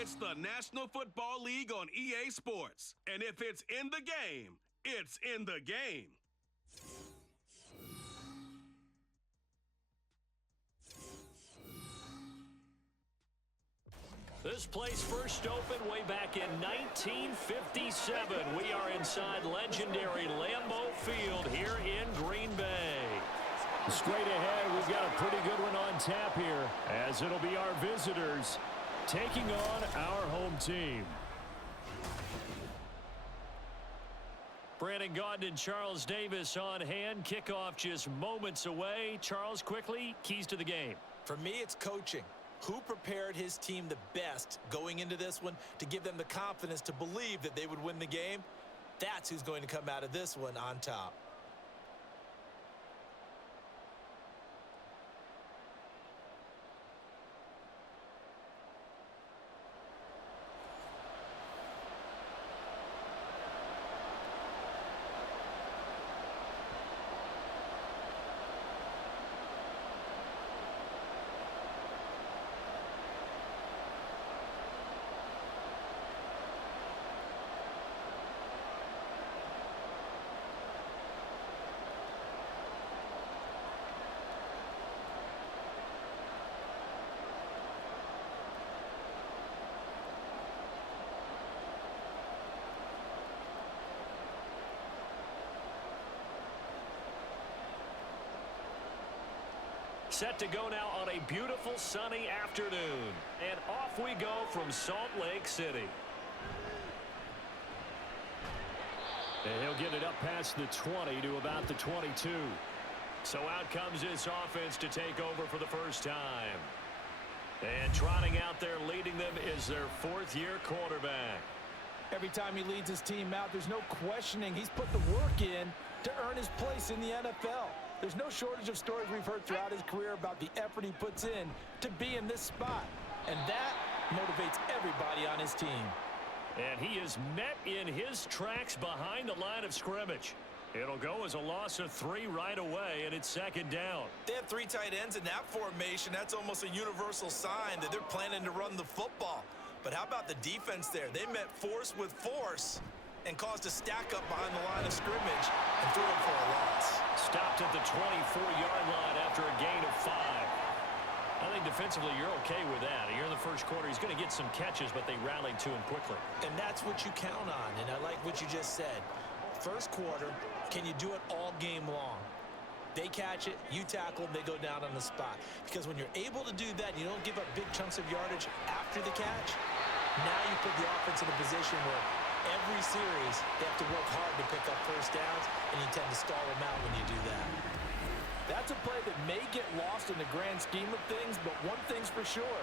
It's the National Football League on EA Sports. And if it's in the game, it's in the game. This place first opened way back in 1957. We are inside legendary Lambeau Field here in Green Bay. Straight ahead, we've got a pretty good one on tap here, as it'll be our visitors taking on our home team. Brandon Gaudin and Charles Davis on hand. Kickoff just moments away. Charles, quickly, keys to the game. For me, it's coaching. Who prepared his team the best going into this one to give them the confidence to believe that they would win the game? That's who's going to come out of this one on top. Set to go now on a beautiful sunny afternoon. And off we go from Salt Lake City. And he'll get it up past the 20 to about the 22. So out comes this offense to take over for the first time. And trotting out there leading them is their fourth-year quarterback. Every time he leads his team out, there's no questioning. He's put the work in to earn his place in the NFL. There's no shortage of stories we've heard throughout his career about the effort he puts in to be in this spot. And that motivates everybody on his team. And he is met in his tracks behind the line of scrimmage. It'll go as a loss of 3 right away, and it's second down. They have 3 tight ends in that formation. That's almost a universal sign that they're planning to run the football. But how about the defense there? They met force with force and caused a stack up behind the line of scrimmage and threw him for a loss. Stopped at the 24-yard line after a gain of 5. I think defensively you're okay with that. Here in the first quarter, he's going to get some catches, but they rallied to him quickly. And that's what you count on, and I like what you just said. First quarter, can you do it all game long? They catch it, you tackle them, they go down on the spot. Because when you're able to do that, you don't give up big chunks of yardage after the catch, now you put the offense in a position where every series they have to work hard to pick up first downs, and you tend to stall them out when you do that. That's a play that may get lost in the grand scheme of things, but one thing's for sure.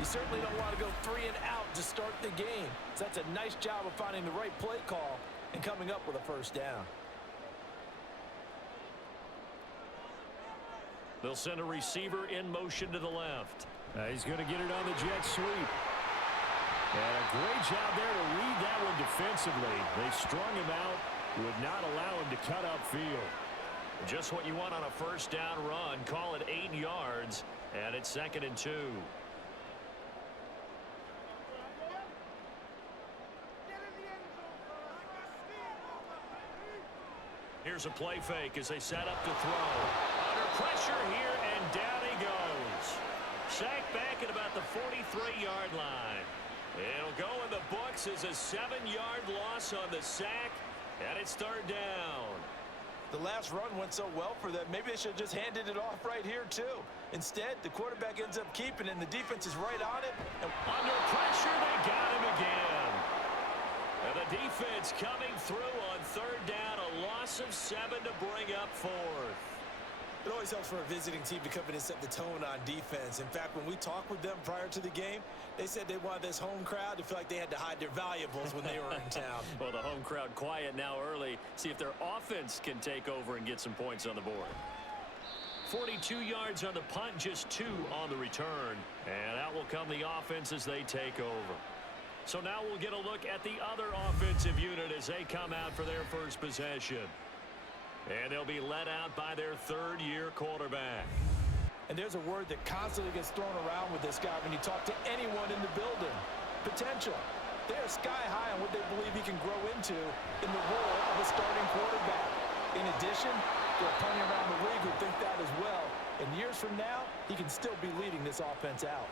You certainly don't want to go 3 and out to start the game. So that's a nice job of finding the right play call and coming up with a first down. They'll send a receiver in motion to the left. He's going to get it on the jet sweep. And a great job there to read that one defensively. They strung him out, would not allow him to cut upfield. Just what you want on a first down run. Call it 8 yards, and it's 2nd and 2. Here's a play fake as they set up to throw. Under pressure here, and down he goes. Sacked back at about the 43-yard line. It'll go in the books as a 7-yard loss on the sack, and it's 3rd down. The last run went so well for them, maybe they should have just handed it off right here, too. Instead, the quarterback ends up keeping it, and the defense is right on it. And under pressure, they got him again. And the defense coming through on 3rd down, a loss of 7 to bring up 4th. It always helps for a visiting team to come in and set the tone on defense. In fact, when we talked with them prior to the game, they said they wanted this home crowd to feel like they had to hide their valuables when they were in town. Well, the home crowd quiet now early. See if their offense can take over and get some points on the board. 42 yards on the punt, just 2 on the return. And out will come the offense as they take over. So now we'll get a look at the other offensive unit as they come out for their first possession. And they'll be led out by their 3rd-year quarterback. And there's a word that constantly gets thrown around with this guy when you talk to anyone in the building. potential. They are sky high on what they believe he can grow into in the role of a starting quarterback. In addition, there are plenty around the league who think that as well. And years from now, he can still be leading this offense out.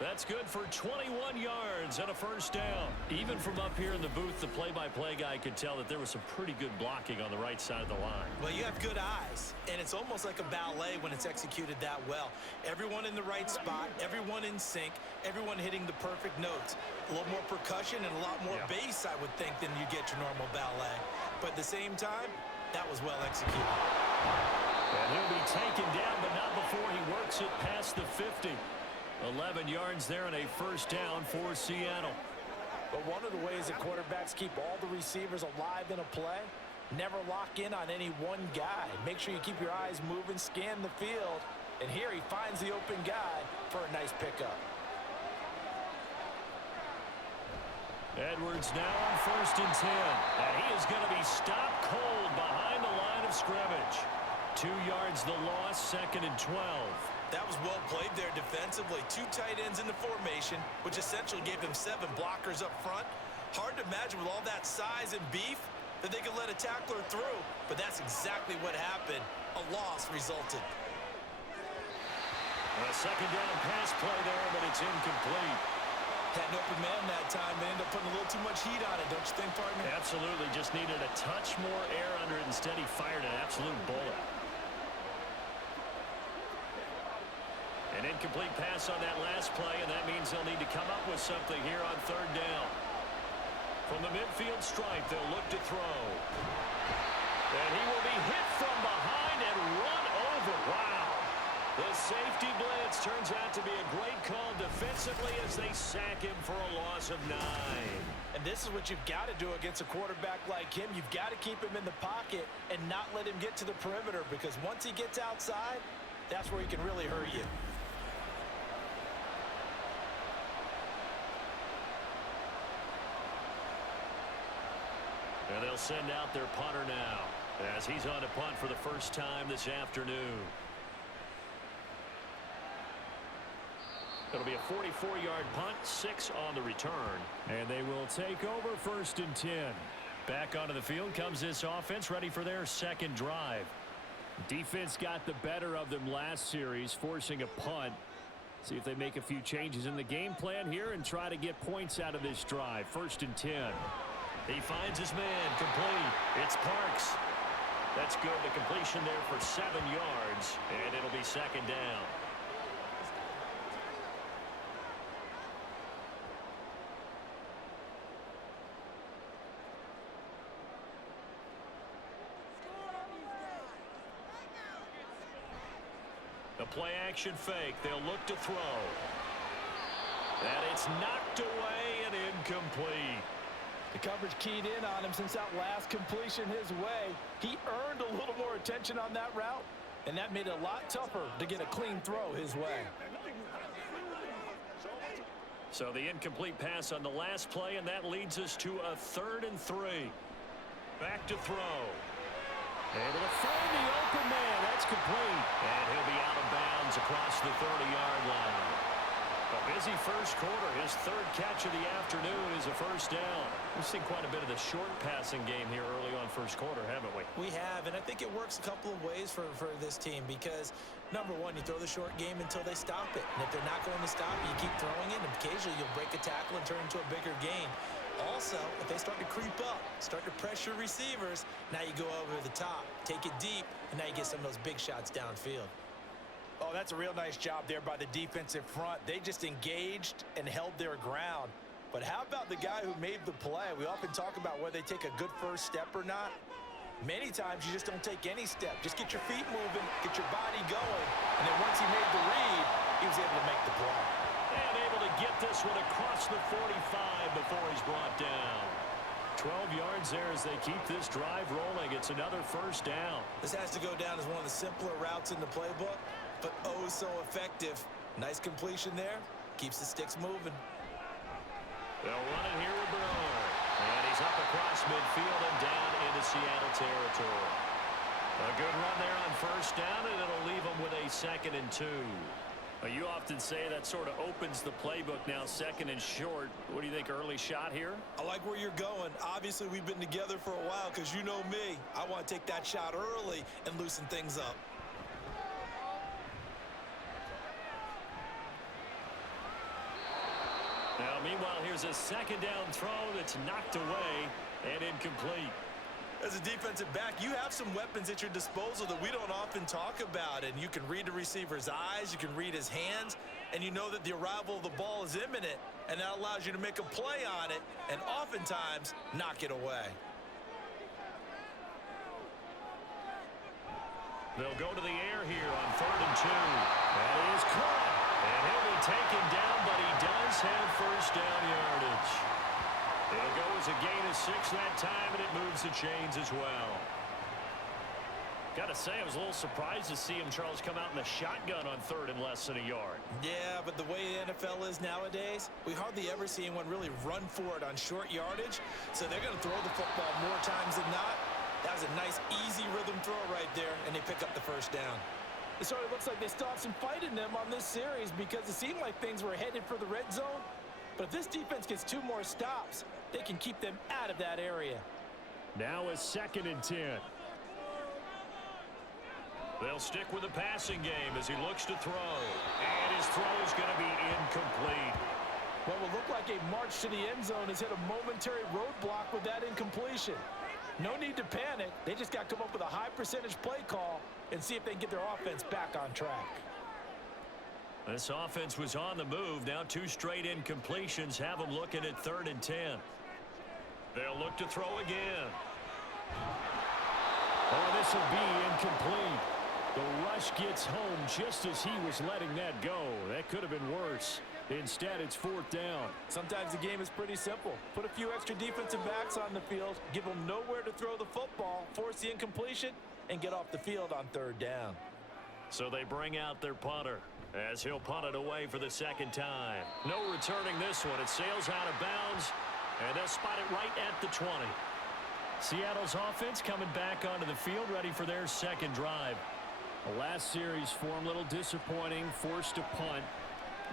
That's good for 21 yards and a first down. Even from up here in the booth, the play-by-play guy could tell that there was some pretty good blocking on the right side of the line. Well, you have good eyes, and it's almost like a ballet when it's executed that well. Everyone in the right spot, everyone in sync, everyone hitting the perfect notes. A little more percussion and a lot more bass, I would think, than you get your normal ballet. But at the same time, that was well executed. And he'll be taken down, but not before he works it past the 50. 11 yards there and a first down for Seattle. But one of the ways that quarterbacks keep all the receivers alive in a play, never lock in on any one guy. Make sure you keep your eyes moving, scan the field, and here he finds the open guy for a nice pickup. Edwards now on 1st and 10. And he is going to be stopped cold behind the line of scrimmage. 2 yards the loss, 2nd and 12. That was well played there defensively. 2 tight ends in the formation, which essentially gave them 7 blockers up front. Hard to imagine with all that size and beef that they could let a tackler through, but that's exactly what happened. A loss resulted. A 2nd down pass play there, but it's incomplete. Had an open man that time. They ended up putting a little too much heat on it, don't you think, partner? Absolutely. Just needed a touch more air under it. Instead, he fired an absolute bullet. An incomplete pass on that last play, and that means they'll need to come up with something here on 3rd down. From the midfield stripe, they'll look to throw. And he will be hit from behind and run over. Wow. The safety blitz turns out to be a great call defensively as they sack him for a loss of 9. And this is what you've got to do against a quarterback like him. You've got to keep him in the pocket and not let him get to the perimeter, because once he gets outside, that's where he can really hurt you. And they'll send out their punter now as he's on to punt for the first time this afternoon. It'll be a 44-yard punt, 6 on the return. And they will take over 1st and 10. Back onto the field comes this offense, ready for their 2nd drive. Defense got the better of them last series, forcing a punt. See if they make a few changes in the game plan here and try to get points out of this drive. 1st and 10. He finds his man, complete. It's Parks. That's good. The completion there for 7 yards, and it'll be 2nd down. The play action fake. They'll look to throw. And it's knocked away and incomplete. The coverage keyed in on him since that last completion his way. He earned a little more attention on that route, and that made it a lot tougher to get a clean throw his way. So the incomplete pass on the last play, and that leads us to a 3rd and 3. Back to throw. Able to find the open man. That's complete. And he'll be out of bounds across the 30-yard line. A busy first quarter. His 3rd catch of the afternoon is a first down. We've seen quite a bit of the short passing game here early on first quarter, haven't we? We have, and I think it works a couple of ways for this team because, number one, you throw the short game until they stop it. And if they're not going to stop it, you keep throwing it, and occasionally you'll break a tackle and turn it into a bigger gain. Also, if they start to creep up, start to pressure receivers, now you go over the top, take it deep, and now you get some of those big shots downfield. Oh, that's a real nice job there by the defensive front. They just engaged and held their ground. But how about the guy who made the play? We often talk about whether they take a good first step or not. Many times you just don't take any step. Just get your feet moving, get your body going. And then once he made the read, he was able to make the play. And able to get this one across the 45 before he's brought down. 12 yards there as they keep this drive rolling. It's another first down. This has to go down as one of the simpler routes in the playbook, but oh so effective. Nice completion there. Keeps the sticks moving. They'll run it here with Bernard. And he's up across midfield and down into Seattle territory. A good run there on first down, and it'll leave them with a 2nd and 2. Well, you often say that sort of opens the playbook now, second and short. What do you think, early shot here? I like where you're going. Obviously, we've been together for a while because you know me. I want to take that shot early and loosen things up. Now, meanwhile, here's a second down throw that's knocked away and incomplete. As a defensive back, you have some weapons at your disposal that we don't often talk about. And you can read the receiver's eyes, you can read his hands, and you know that the arrival of the ball is imminent. And that allows you to make a play on it and oftentimes knock it away. They'll go to the air here on 3rd and 2. That is caught. And he'll be taken down, but he does have first down yardage. It'll go as a gain of 6 that time, and it moves the chains as well. Got to say, I was a little surprised to see him, Charles, come out in the shotgun on 3rd and less than a yard. Yeah, but the way the NFL is nowadays, we hardly ever see anyone really run for it on short yardage. So they're going to throw the football more times than not. That was a nice, easy rhythm throw right there, and they pick up the first down. It sort of looks like they still have some fight in them on this series because it seemed like things were headed for the red zone. But if this defense gets 2 more stops, they can keep them out of that area. Now a 2nd and 10. They'll stick with the passing game as he looks to throw. And his throw is going to be incomplete. What will look like a march to the end zone has hit a momentary roadblock with that incompletion. No need to panic. They just got to come up with a high percentage play call and see if they can get their offense back on track. This offense was on the move. Now 2 straight incompletions have them looking at 3rd and 10. They'll look to throw again. Oh, this will be incomplete. The rush gets home just as he was letting that go. That could have been worse. Instead, it's 4th down. Sometimes the game is pretty simple. Put a few extra defensive backs on the field, give them nowhere to throw the football, force the incompletion, and get off the field on 3rd down. So they bring out their punter as he'll punt it away for the 2nd time. No returning this one. It sails out of bounds, and they'll spot it right at the 20. Seattle's offense coming back onto the field, ready for their 2nd drive. The last series for them, a little disappointing, forced to punt.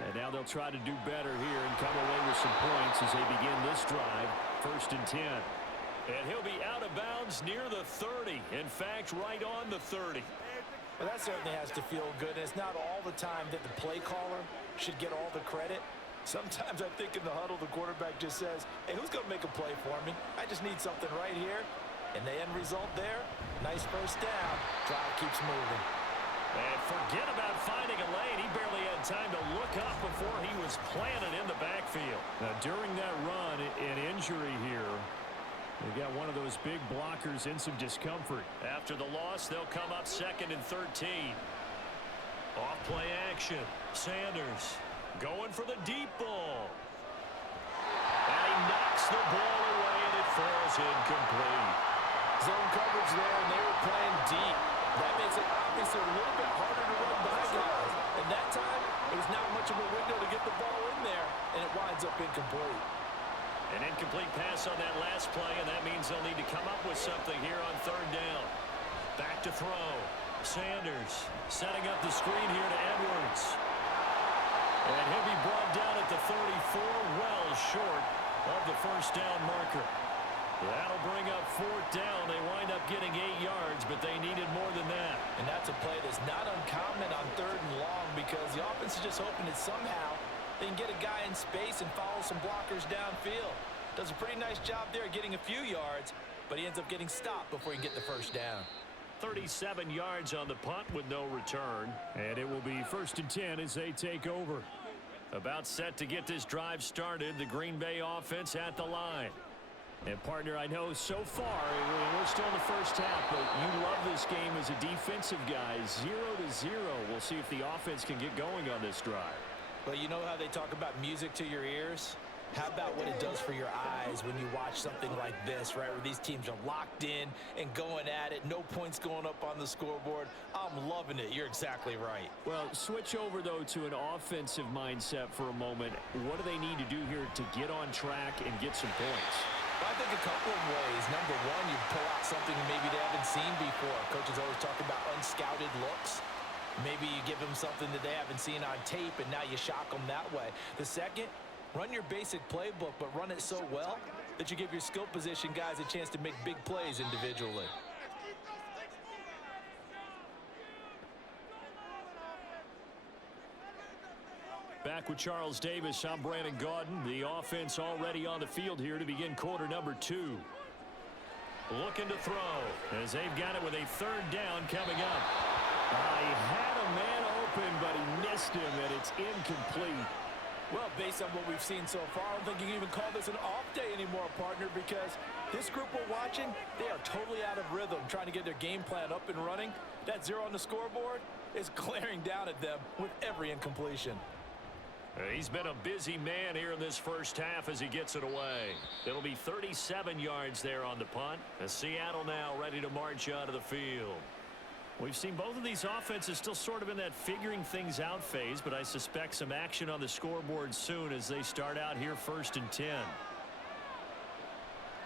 And now they'll try to do better here and come away with some points as they begin this drive. 1st and 10. And he'll be out of bounds near the 30. In fact, right on the 30. Well, that certainly has to feel good. And it's not all the time that the play caller should get all the credit. Sometimes I think in the huddle, the quarterback just says, hey, who's going to make a play for me? I just need something right here. And the end result there, nice first down. Drive keeps moving. And forget about finding a lane. He barely had time to look up before he was planted in the backfield. Now, during that run, an injury here. They got one of those big blockers in some discomfort. After the loss, they'll come up 2nd and 13. Off play action. Sanders going for the deep ball. And he knocks the ball away, and it falls incomplete. Zone coverage there, and they were playing deep. That makes it obviously a little bit harder to run by guys. And that time, it was not much of a window to get the ball in there, and it winds up incomplete. An incomplete pass on that last play, and that means they'll need to come up with something here on 3rd down. Back to throw. Sanders setting up the screen here to Edwards. And he'll be brought down at the 34, well short of the first down marker. That'll bring up 4th down. They wind up getting 8 yards, but they needed more than that. And that's a play that's not uncommon on 3rd and long because the offense is just hoping that somehow they can get a guy in space and follow some blockers downfield. Does a pretty nice job there getting a few yards, but he ends up getting stopped before he can get the first down. 37 yards on the punt with no return. And it will be 1st and 10 as they take over. About set to get this drive started. The Green Bay offense at the line. And, partner, I know so far, we're still in the first half, but you love this game as a defensive guy. 0-0. We'll see if the offense can get going on this drive. Well, you know how they talk about music to your ears? How about what it does for your eyes when you watch something like this, right, where these teams are locked in and going at it, no points going up on the scoreboard? I'm loving it. You're exactly right. Well, switch over, though, to an offensive mindset for a moment. What do they need to do here to get on track and get some points? I think a couple of ways. Number one, you pull out something maybe they haven't seen before. Coaches always talk about unscouted looks. Maybe you give them something that they haven't seen on tape, and now you shock them that way. The second, run your basic playbook, but run it so well that you give your skill position guys a chance to make big plays individually. Back with Charles Davis, I'm Brandon Gaudin. The offense already on the field here to begin quarter number 2. Looking to throw as they've got it with a third down coming up. He had a man open, but he missed him, and it's incomplete. Well, based on what we've seen so far, I don't think you can even call this an off day anymore, partner, because this group we're watching, they are totally out of rhythm, trying to get their game plan up and running. That 0 on the scoreboard is glaring down at them with every incompletion. He's been a busy man here in this first half as he gets it away. It'll be 37 yards there on the punt. As Seattle now ready to march out of the field. We've seen both of these offenses still sort of in that figuring things out phase, but I suspect some action on the scoreboard soon as they start out here 1st and 10.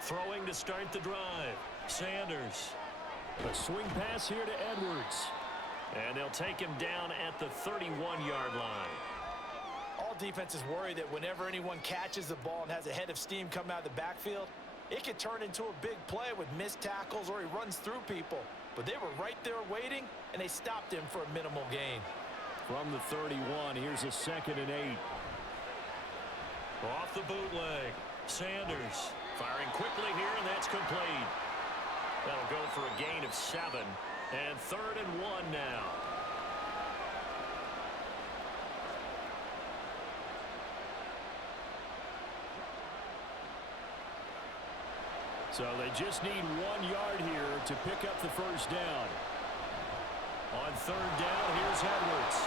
Throwing to start the drive. Sanders. A swing pass here to Edwards. And they'll take him down at the 31-yard line. All defenses worry that whenever anyone catches the ball and has a head of steam come out of the backfield, it could turn into a big play with missed tackles or he runs through people. But they were right there waiting, and they stopped him for a minimal gain. From the 31, here's a 2nd and 8. Off the bootleg. Sanders firing quickly here, and that's complete. That'll go for a gain of 7. And 3rd and 1 now. So they just need 1 yard here to pick up the first down. On 3rd down, here's Edwards.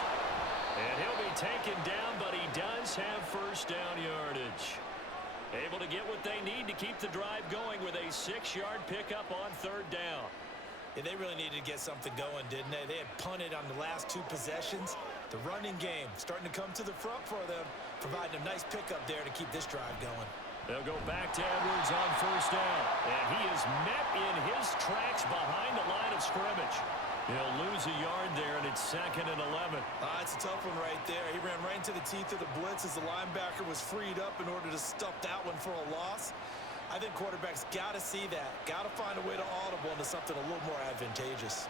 And he'll be taken down, but he does have first down yardage. Able to get what they need to keep the drive going with a 6-yard pickup on 3rd down. Yeah, they really needed to get something going, didn't they? They had punted on the last 2 possessions. The running game starting to come to the front for them, providing a nice pickup there to keep this drive going. They'll go back to Edwards on 1st down. And he is met in his tracks behind the line of scrimmage. He'll lose a yard there, and it's 2nd and 11. It's a tough one right there. He ran right into the teeth of the blitz as the linebacker was freed up in order to stuff that one for a loss. I think quarterbacks got to see that. Got to find a way to audible into something a little more advantageous.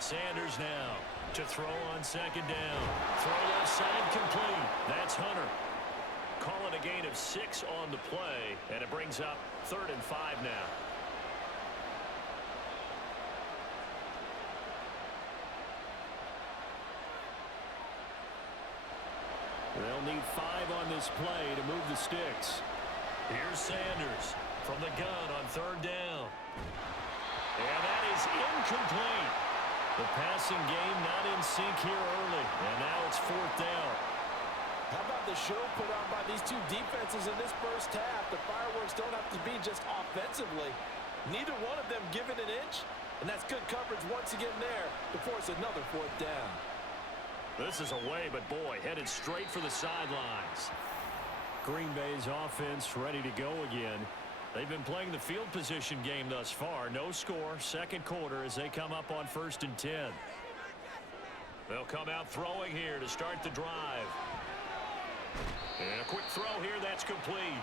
Sanders now to throw on 2nd down. Throw left side complete. That's Hunter. Calling a gain of 6 on the play, and it brings up 3rd and 5 now. They'll need 5 on this play to move the sticks. Here's Sanders from the gun on 3rd down. And that is incomplete. The passing game not in sync here early, and now it's 4th down. How about the show put on by these 2 defenses in this first half? The fireworks don't have to be just offensively. Neither one of them give it an inch, and that's good coverage once again there to force another 4th down. This is away, but boy, headed straight for the sidelines. Green Bay's offense ready to go again. They've been playing the field position game thus far. No score, 2nd quarter as they come up on 1st and 10. They'll come out throwing here to start the drive. And a quick throw here, that's complete.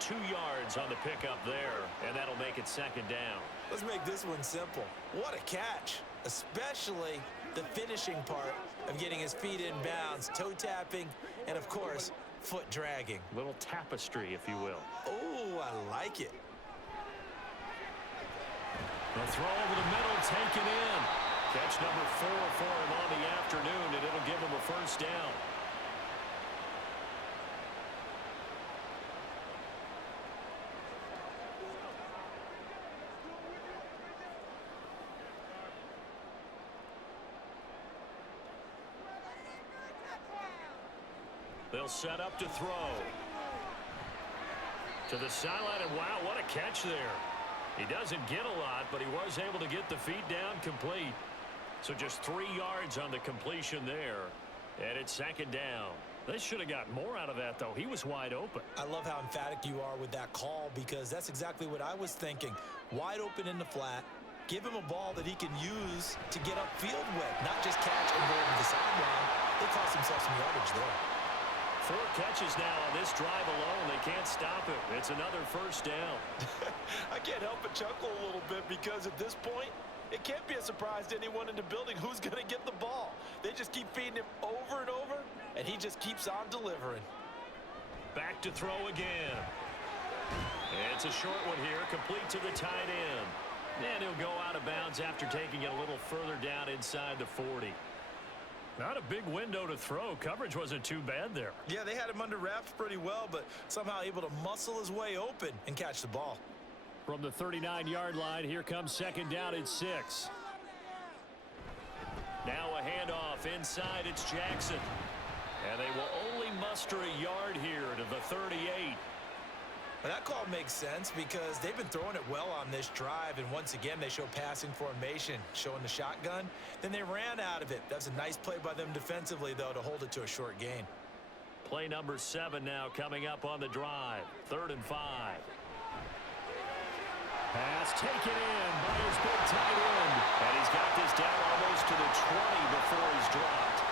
2 yards on the pickup there, and that'll make it 2nd down. Let's make this one simple. What a catch, especially the finishing part of getting his feet in bounds, toe tapping, and of course, foot dragging. Little tapestry, if you will. Oh, I like it. The throw over the middle, taken in. Catch number 4 for him on the afternoon, and it'll give him a first down. They'll set up to throw. To the sideline, and wow, what a catch there. He doesn't get a lot, but he was able to get the feet down complete. So just 3 yards on the completion there. And it's 2nd down. They should have got more out of that, though. He was wide open. I love how emphatic you are with that call because that's exactly what I was thinking. Wide open in the flat. Give him a ball that he can use to get upfield with, not just catch and go over the sideline. They cost themselves some yardage there. 4 catches now on this drive alone. They can't stop it. It's another first down. I can't help but chuckle a little bit because at this point, it can't be a surprise to anyone in the building who's going to get the ball. They just keep feeding him over and over, and he just keeps on delivering. Back to throw again. It's a short one here, complete to the tight end. And he'll go out of bounds after taking it a little further down inside the 40. Not a big window to throw. Coverage wasn't too bad there. Yeah, they had him under wraps pretty well, but somehow able to muscle his way open and catch the ball. From the 39-yard line, here comes second down at 6. Now a handoff inside. It's Jackson. And they will only muster a yard here to the 38. Well, that call makes sense because they've been throwing it well on this drive, and once again they show passing formation, showing the shotgun. Then they ran out of it. That's a nice play by them defensively, though, to hold it to a short gain. Play number 7 now coming up on the drive. 3rd and 5. Pass taken in by his big tight end. And he's got this down almost to the 20 before he's dropped.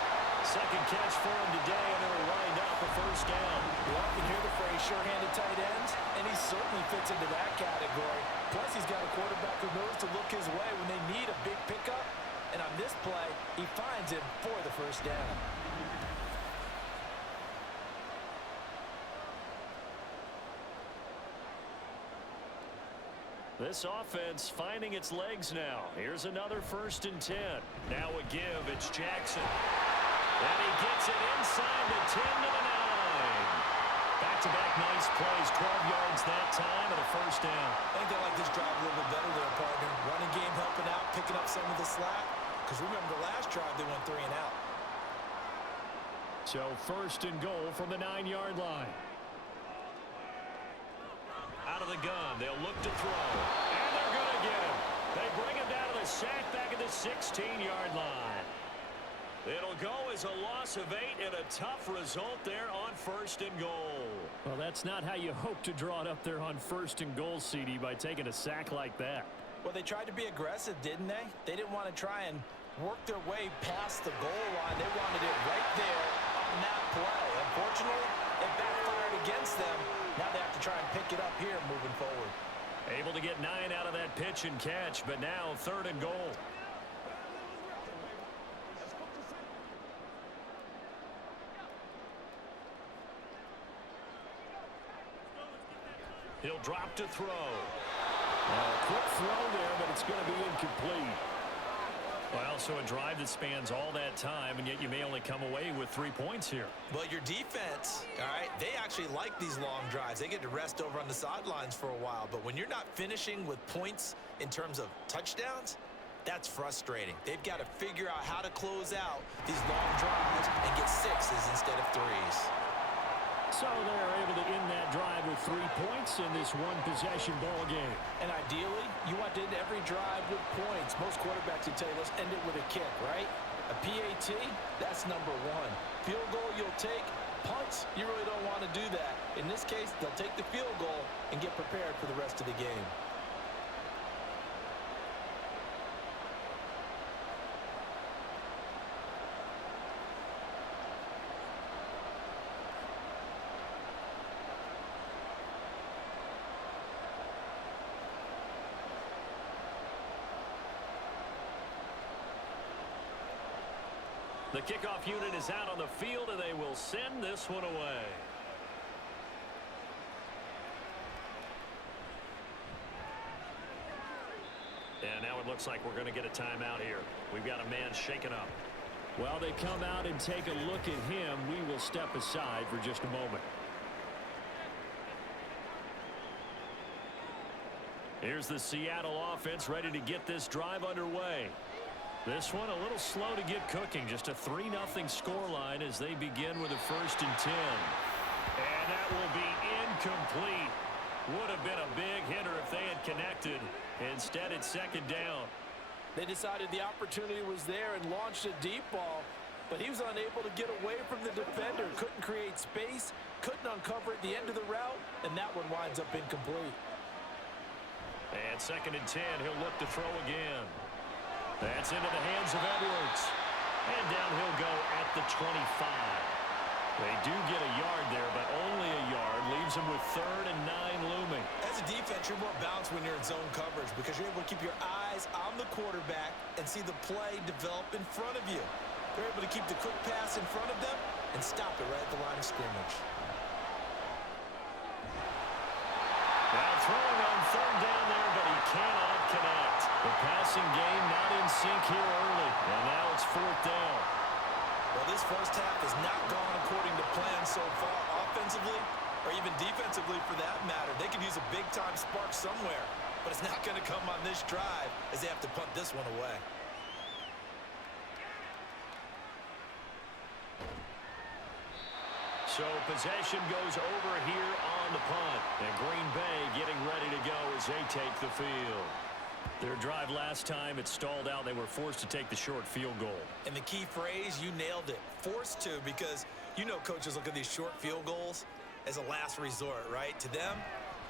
Second catch for him today, and it'll wind up a first down. You often hear the phrase sure-handed tight ends, and he certainly fits into that category. Plus, he's got a quarterback who knows to look his way when they need a big pickup. And on this play, he finds him for the first down. This offense finding its legs now. Here's another 1st and 10. Now a give. It's Jackson. And he gets it inside the 10 to the 9. Back-to-back nice plays. 12 yards that time and a first down. I think they like this drive a little bit better there, partner. Running game helping out, picking up some of the slack. Because remember, the last drive they went 3 and out. So 1st and goal from the 9-yard line. Out of the gun, they'll look to throw. And they're going to get him. They bring him down to the sack back at the 16-yard line. It'll go as a loss of 8 and a tough result there on 1st and goal. Well, that's not how you hope to draw it up there on 1st and goal, CD, by taking a sack like that. Well, they tried to be aggressive, didn't they? They didn't want to try and work their way past the goal line. They wanted it right there on that play. Unfortunately, it backfired against them. Now they have to try and pick it up here moving forward. Able to get 9 out of that pitch and catch, but now 3rd and goal. He'll drop to throw. Quick throw there, but it's going to be incomplete. Well, so a drive that spans all that time, and yet you may only come away with 3 points here. But your defense, all right, they actually like these long drives. They get to rest over on the sidelines for a while. But when you're not finishing with points in terms of touchdowns, that's frustrating. They've got to figure out how to close out these long drives and get 6s instead of 3s. So they're able to end that drive with 3 points in this one-possession ball game. And ideally, you want to end every drive with points. Most quarterbacks would tell you, let's end it with a kick, right? A PAT, that's number 1. Field goal you'll take. Punts, you really don't want to do that. In this case, they'll take the field goal and get prepared for the rest of the game. The kickoff unit is out on the field, and they will send this one away. And now it looks like we're going to get a timeout here. We've got a man shaken up. While they come out and take a look at him, we will step aside for just a moment. Here's the Seattle offense ready to get this drive underway. This one a little slow to get cooking. Just a 3-0 scoreline as they begin with a 1st and 10. And that will be incomplete. Would have been a big hitter if they had connected. Instead, it's 2nd down. They decided the opportunity was there and launched a deep ball, but he was unable to get away from the defender. Couldn't create space, couldn't uncover at the end of the route, and that one winds up incomplete. And 2nd and 10, he'll look to throw again. That's into the hands of Edwards. And down he'll go at the 25. They do get a yard there, but only a yard. Leaves them with 3rd and 9 looming. As a defense, you're more balanced when you're in zone coverage because you're able to keep your eyes on the quarterback and see the play develop in front of you. They're able to keep the quick pass in front of them and stop it right at the line of scrimmage. Now throwing on 3rd down there, but he cannot connect. The passing game not in sync here early, and now it's 4th down. Well, this first half has not gone according to plan so far offensively or even defensively for that matter. They could use a big-time spark somewhere, but it's not going to come on this drive as they have to punt this one away. So possession goes over here on the punt. And Green Bay getting ready to go as they take the field. Their drive last time, it stalled out. They were forced to take the short field goal. And the key phrase, you nailed it. Forced to, because you know coaches look at these short field goals as a last resort, right? To them,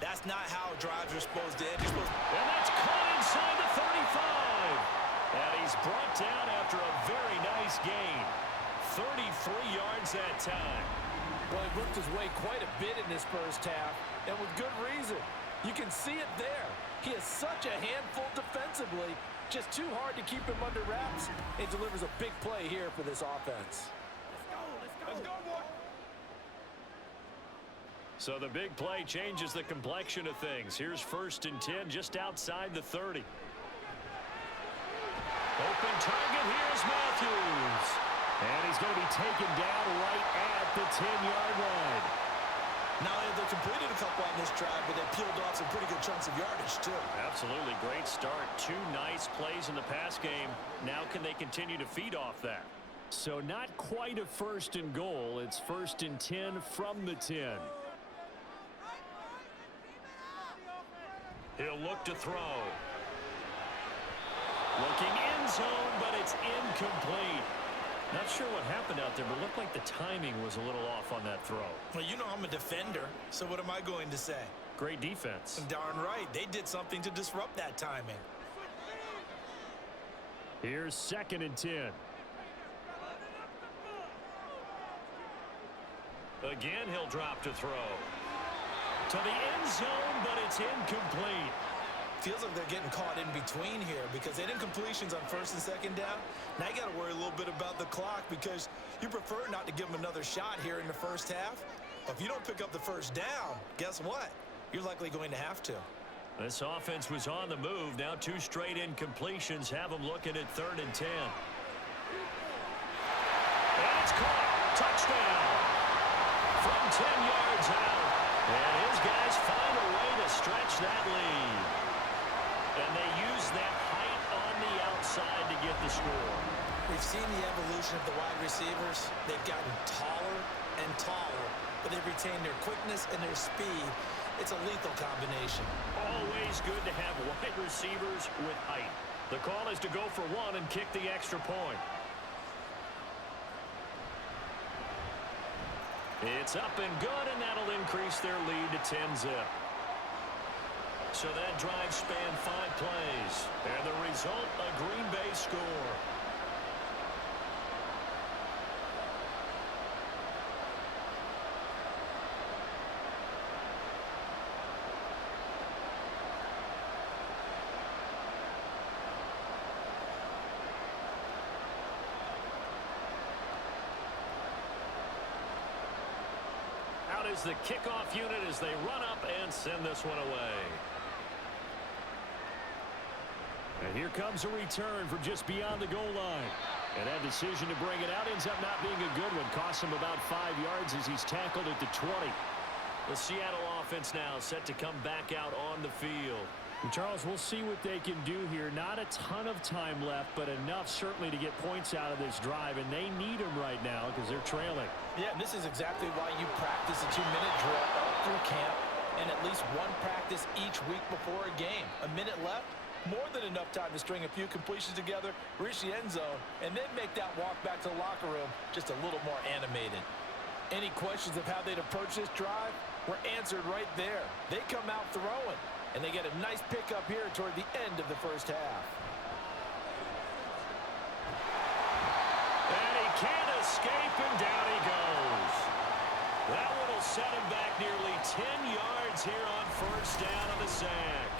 that's not how drives are supposed to end. And that's caught inside the 35. And he's brought down after a very nice gain. 33 yards that time. Well, he worked his way quite a bit in this first half, and with good reason. You can see it there. He is such a handful defensively. Just too hard to keep him under wraps. He delivers a big play here for this offense. Let's go, boy. So the big play changes the complexion of things. Here's 1st and 10 just outside the 30. Open target, here's Matthews. And he's going to be taken down right at the 10-yard line. Not only have they completed a couple on this drive, but they peeled off some pretty good chunks of yardage, too. Absolutely. Great start. 2 nice plays in the pass game. Now can they continue to feed off that? So not quite a 1st and goal. It's 1st and 10 from the 10. He'll look to throw. Looking end zone, but it's incomplete. Not sure what happened out there, but it looked like the timing was a little off on that throw. Well, you know I'm a defender, so what am I going to say? Great defense. Darn right. They did something to disrupt that timing. Here's 2nd and 10. Again, he'll drop to throw. To the end zone, but it's incomplete. Feels like they're getting caught in between here because they didn't completions on 1st and 2nd down. Now you got to worry a little bit about the clock because you prefer not to give them another shot here in the first half. But if you don't pick up the 1st down, guess what? You're likely going to have to. This offense was on the move. Now 2 straight incompletions have them looking at 3rd and 10. And it's caught. Touchdown. From 10 yards out. And his guys find a way to stretch that lead. And they use that height on the outside to get the score. We've seen the evolution of the wide receivers. They've gotten taller and taller, but they've retained their quickness and their speed. It's a lethal combination. Always good to have wide receivers with height. The call is to go for 1 and kick the extra point. It's up and good, and that'll increase their lead to 10-zip. So that drive spanned 5 plays. And the result, a Green Bay score. Out is the kickoff unit as they run up and send this one away. And here comes a return from just beyond the goal line. And that decision to bring it out ends up not being a good one. Costs him about 5 yards as he's tackled at the 20. The Seattle offense now set to come back out on the field. And Charles, we'll see what they can do here. Not a ton of time left, but enough certainly to get points out of this drive. And they need them right now because they're trailing. Yeah, and this is exactly why you practice a 2-minute drill all through camp and at least 1 practice each week before a game. A minute left. More than enough time to string a few completions together, reach the end zone, and then make that walk back to the locker room just a little more animated. Any questions of how they'd approach this drive were answered right there. They come out throwing. And they get a nice pickup here toward the end of the first half. And he can't escape, and down he goes. That one will set him back nearly 10 yards here on first down on the sack.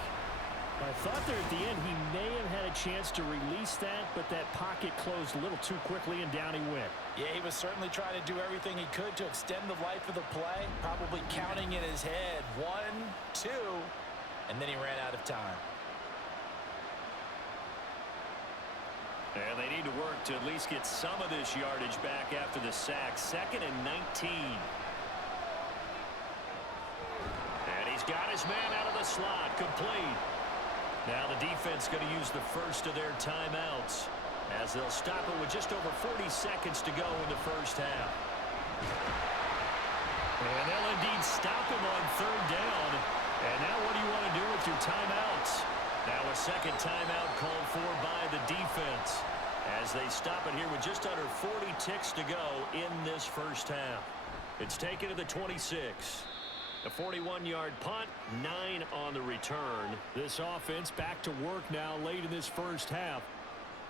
I thought there at the end he may have had a chance to release that, but that pocket closed a little too quickly, and down he went. Yeah, he was certainly trying to do everything he could to extend the life of the play, probably counting in his head 1, 2, and then he ran out of time. And they need to work to at least get some of this yardage back after the sack. 2nd and 19. And he's got his man out of the slot, complete. Now the defense going to use the first of their timeouts as they'll stop it with just over 40 seconds to go in the first half. And they'll indeed stop him on 3rd down. And now what do you want to do with your timeouts? Now a second timeout called for by the defense as they stop it here with just under 40 ticks to go in this first half. It's taken to the 26. A 41-yard punt, 9 on the return. This offense back to work now late in this first half.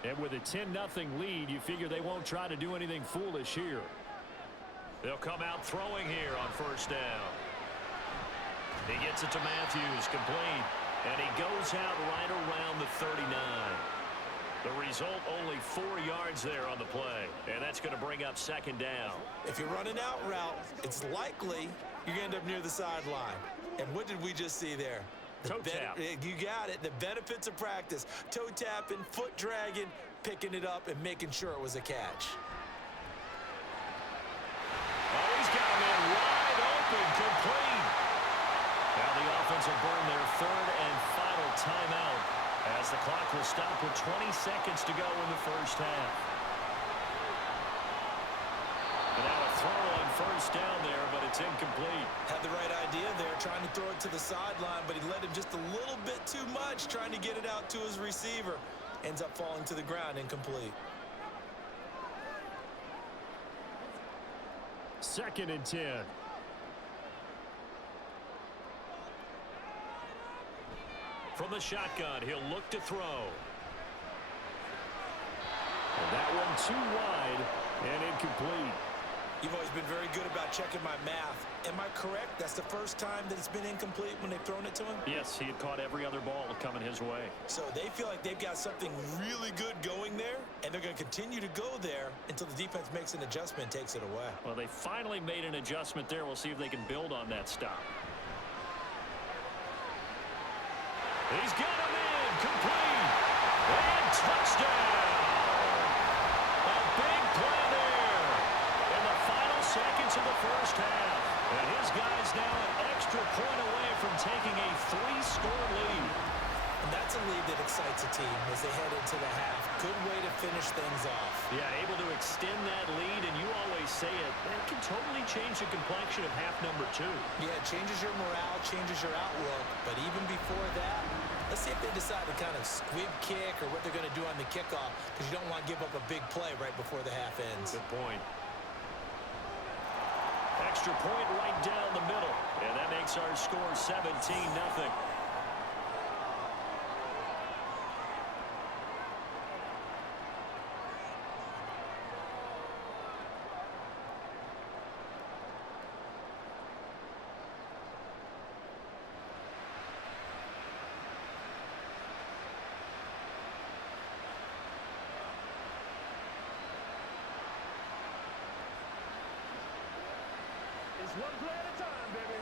And with a 10-0 lead, you figure they won't try to do anything foolish here. They'll come out throwing here on first down. He gets it to Matthews, complete. And he goes out right around the 39. The result, only 4 yards there on the play. And that's going to bring up 2nd down. If you run an out route, it's likely you're going to end up near the sideline. And what did we just see there? Toe tap. You got it. The benefits of practice. Toe tapping, foot dragging, picking it up, and making sure it was a catch. Oh, he's got him in wide open, complete. Now the offense will burn their 3rd and final timeout as the clock will stop with 20 seconds to go in the first half. And now a throw on first down there, but it's incomplete. Had the right idea there, trying to throw it to the sideline, but he led him just a little bit too much, trying to get it out to his receiver. Ends up falling to the ground, incomplete. 2nd and 10. From the shotgun, he'll look to throw. And that one too wide and incomplete. You've always been very good about checking my math. Am I correct? That's the first time that it's been incomplete when they've thrown it to him? Yes, he had caught every other ball coming his way. So they feel like they've got something really good going there, and they're going to continue to go there until the defense makes an adjustment and takes it away. Well, they finally made an adjustment there. We'll see if they can build on that stop. He's got him in, complete, and touchdown. A big play there in the final seconds of the first half. And his guys now an extra point away from taking a 3-score lead. And that's a lead that excites a team as they head into the half. Good way to finish things off. Yeah, able to extend that lead, and you always say it, that can totally change the complexion of half number 2. Yeah, it changes your morale, changes your outlook. But even before that, let's see if they decide to kind of squib kick or what they're going to do on the kickoff, because you don't want to give up a big play right before the half ends. Good point. Extra point right down the middle, and that makes our score 17-0. One play at a time, baby.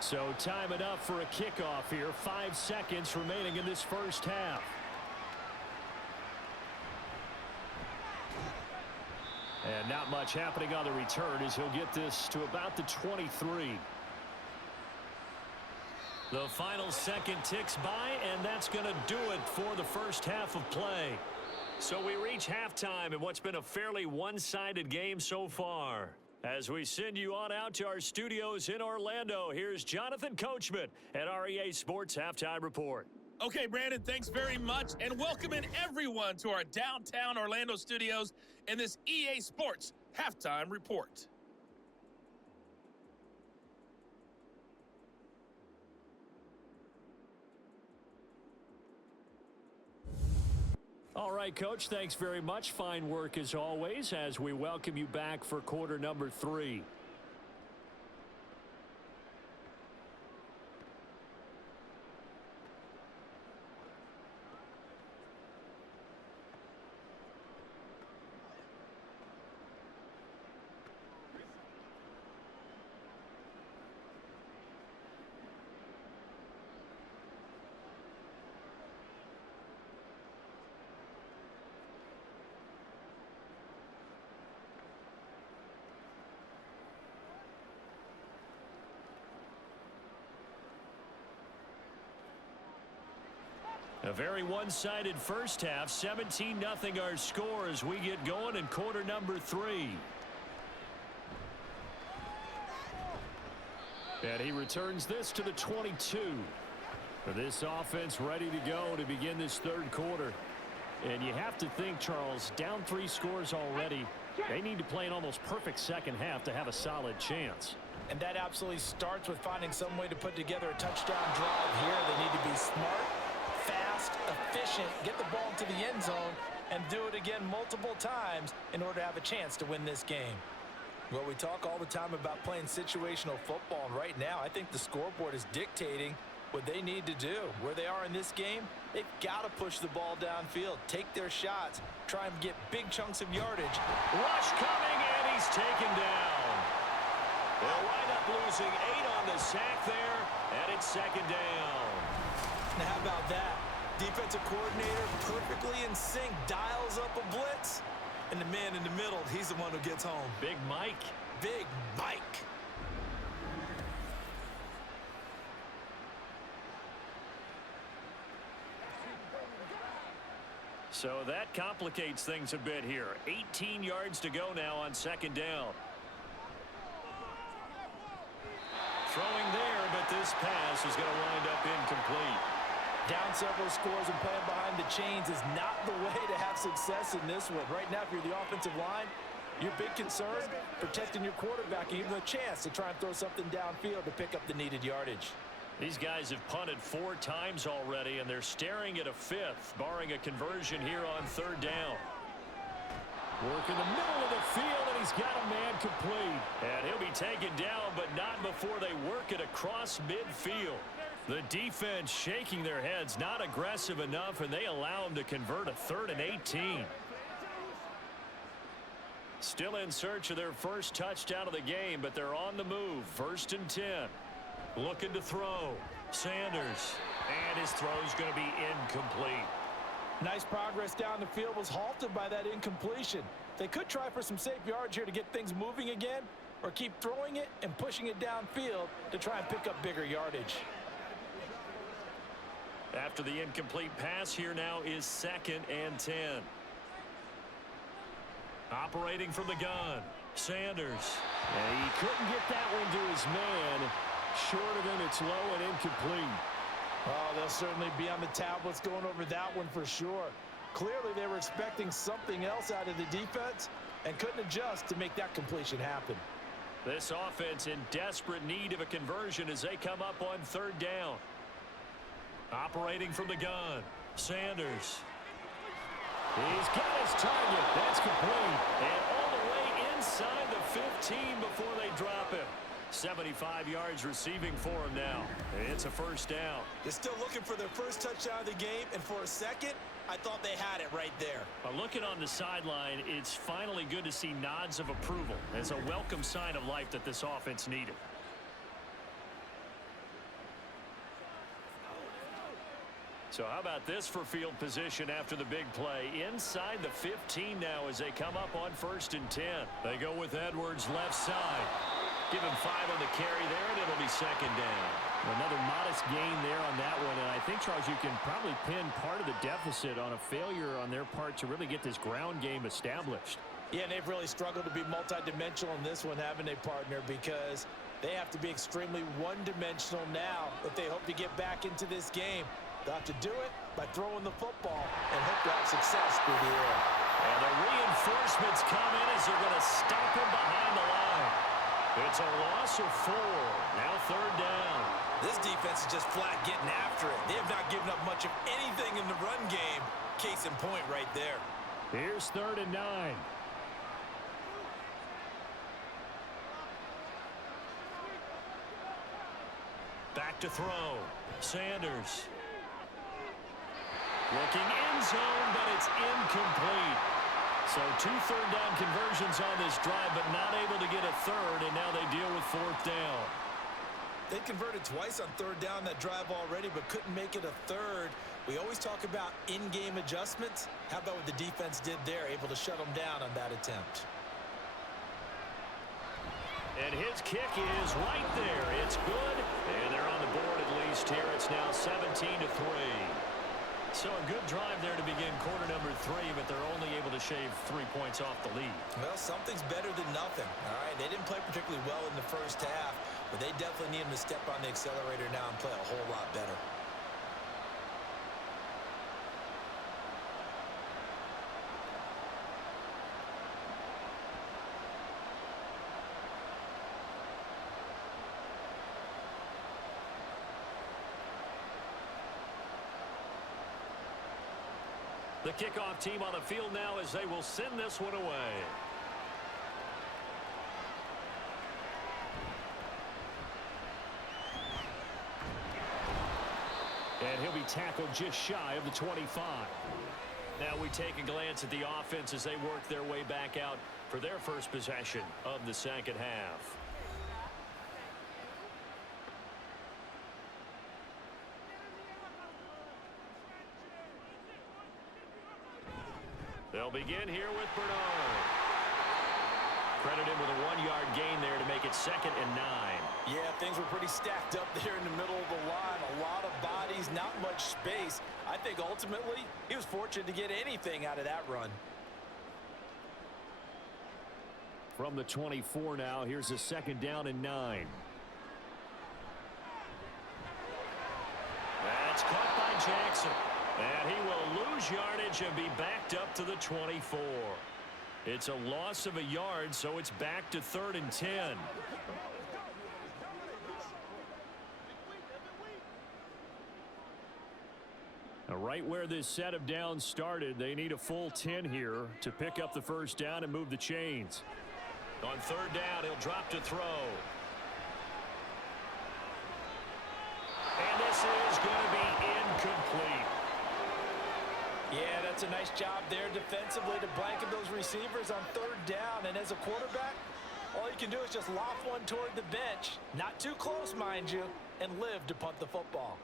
So time enough for a kickoff here. 5 seconds remaining in this first half. And not much happening on the return as he'll get this to about the 23. The final second ticks by, and that's going to do it for the first half of play. So we reach halftime in what's been a fairly one-sided game so far. As we send you on out to our studios in Orlando, here's Jonathan Coachman at our EA Sports Halftime Report. Okay, Brandon, thanks very much, and welcome in everyone to our downtown Orlando studios in this EA Sports Halftime Report. right, Coach, thanks very much. Fine work as always as we welcome you back for quarter number 3. A very one-sided first half, 17-0 our score as we get going in quarter number 3. And he returns this to the 22. For this offense ready to go to begin this third quarter. And you have to think, Charles, down 3 scores already. They need to play an almost perfect second half to have a solid chance. And that absolutely starts with finding some way to put together a touchdown drive here. They need to be smart, fast, efficient, get the ball to the end zone, and do it again multiple times in order to have a chance to win this game. Well, we talk all the time about playing situational football, and right now I think the scoreboard is dictating what they need to do. Where they are in this game, they've got to push the ball downfield, take their shots, try and get big chunks of yardage. Rush coming, and he's taken down. They'll wind up losing 8 on the sack there, and it's second down. Now, how about that? Defensive coordinator perfectly in sync, dials up a blitz, and the man in the middle, he's the one who gets home. Big Mike. Big Mike. So that complicates things a bit here. 18 yards to go now on second down. Throwing there, but this pass is going to wind up incomplete. Down several scores and playing behind the chains is not the way to have success in this one. Right now, if you're the offensive line, your big concern, protecting your quarterback and giving him a chance to try and throw something downfield to pick up the needed yardage. These guys have punted 4 times already, and they're staring at a 5th, barring a conversion here on third down. Work in the middle of the field, and he's got a man complete. And he'll be taken down, but not before they work it across midfield. The defense shaking their heads, not aggressive enough, and they allow him to convert a 3rd and 18. Still in search of their first touchdown of the game, but they're on the move. 1st and 10. Looking to throw. Sanders. And his throw's going to be incomplete. Nice progress down the field was halted by that incompletion. They could try for some safe yards here to get things moving again, or keep throwing it and pushing it downfield to try and pick up bigger yardage. After the incomplete pass, here now is 2nd and 10. Operating from the gun. Sanders. And he couldn't get that one to his man. Short of him, it's low and incomplete. Oh, they'll certainly be on the tablets going over that one for sure. Clearly, they were expecting something else out of the defense and couldn't adjust to make that completion happen. This offense in desperate need of a conversion as they come up on third down. Operating from the gun. Sanders. He's got his target. That's complete. And all the way inside the 15 before they drop him. 75 yards receiving for him now. It's a first down. They're still looking for their first touchdown of the game, and for a second, I thought they had it right there. Looking on the sideline, it's finally good to see nods of approval as a welcome sign of life that this offense needed. So how about this for field position after the big play? Inside the 15 now as they come up on 1st and 10. They go with Edwards left side. Give him 5 on the carry there, and it'll be second down. Another modest gain there on that one, and I think, Charles, you can probably pin part of the deficit on a failure on their part to really get this ground game established. Yeah, and they've really struggled to be multidimensional in this one, haven't they, partner? Because they have to be extremely one-dimensional now if they hope to get back into this game. They'll have to do it by throwing the football and hope to have success through the air. And the reinforcements come in as they're going to stop him behind the line. It's a loss of 4. Now third down. This defense is just flat getting after it. They have not given up much of anything in the run game. Case Case in point right there. Here's 3rd and 9. Back to throw. Sanders. Looking end zone, but it's incomplete. So 2 third-down conversions on this drive, but not able to get a third, and now they deal with 4th down. They converted twice on 3rd down that drive already, but couldn't make it a third. We always talk about in-game adjustments. How about what the defense did there, able to shut them down on that attempt? And his kick is right there. It's good, and they're on the board at least here. It's now 17-3. So a good drive there to begin quarter number 3, but they're only able to shave 3 points off the lead. Well, something's better than nothing, all right? They didn't play particularly well in the first half, but they definitely need them to step on the accelerator now and play a whole lot better. The kickoff team on the field now as they will send this one away. And he'll be tackled just shy of the 25. Now we take a glance at the offense as they work their way back out for their first possession of the second half. They'll begin here with Bernard. Credit him with a 1-yard gain there to make it 2nd and 9. Yeah, things were pretty stacked up there in the middle of the line. A lot of bodies, not much space. I think ultimately he was fortunate to get anything out of that run. From the 24 now, here's a 2nd down and 9. That's caught by Jackson. And he will lose yardage and be backed up to the 24. It's a loss of a yard, so it's back to 3rd and 10. Now, right where this set of downs started, they need a full 10 here to pick up the 1st down and move the chains. On 3rd down, he'll drop to throw. And this is going to be incomplete. Yeah, that's a nice job there defensively to blanket those receivers on 3rd down. And as a quarterback, all you can do is just loft one toward the bench. Not too close, mind you, and live to punt the football.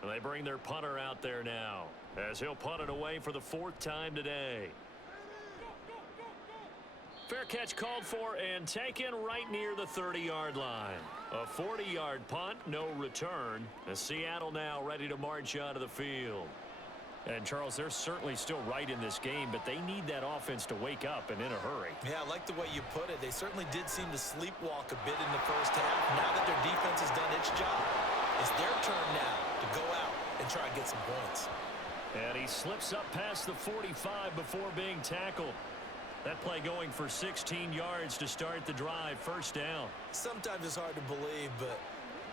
And they bring their punter out there now as he'll punt it away for the 4th time today. Fair catch called for and taken right near the 30-yard line. A 40-yard punt, no return. As Seattle now ready to march out of the field. And, Charles, they're certainly still right in this game, but they need that offense to wake up and in a hurry. Yeah, I like the way you put it. They certainly did seem to sleepwalk a bit in the first half. Now that their defense has done its job, it's their turn now to go out and try and get some points. And he slips up past the 45 before being tackled. That play going for 16 yards to start the drive. 1st down. Sometimes it's hard to believe, but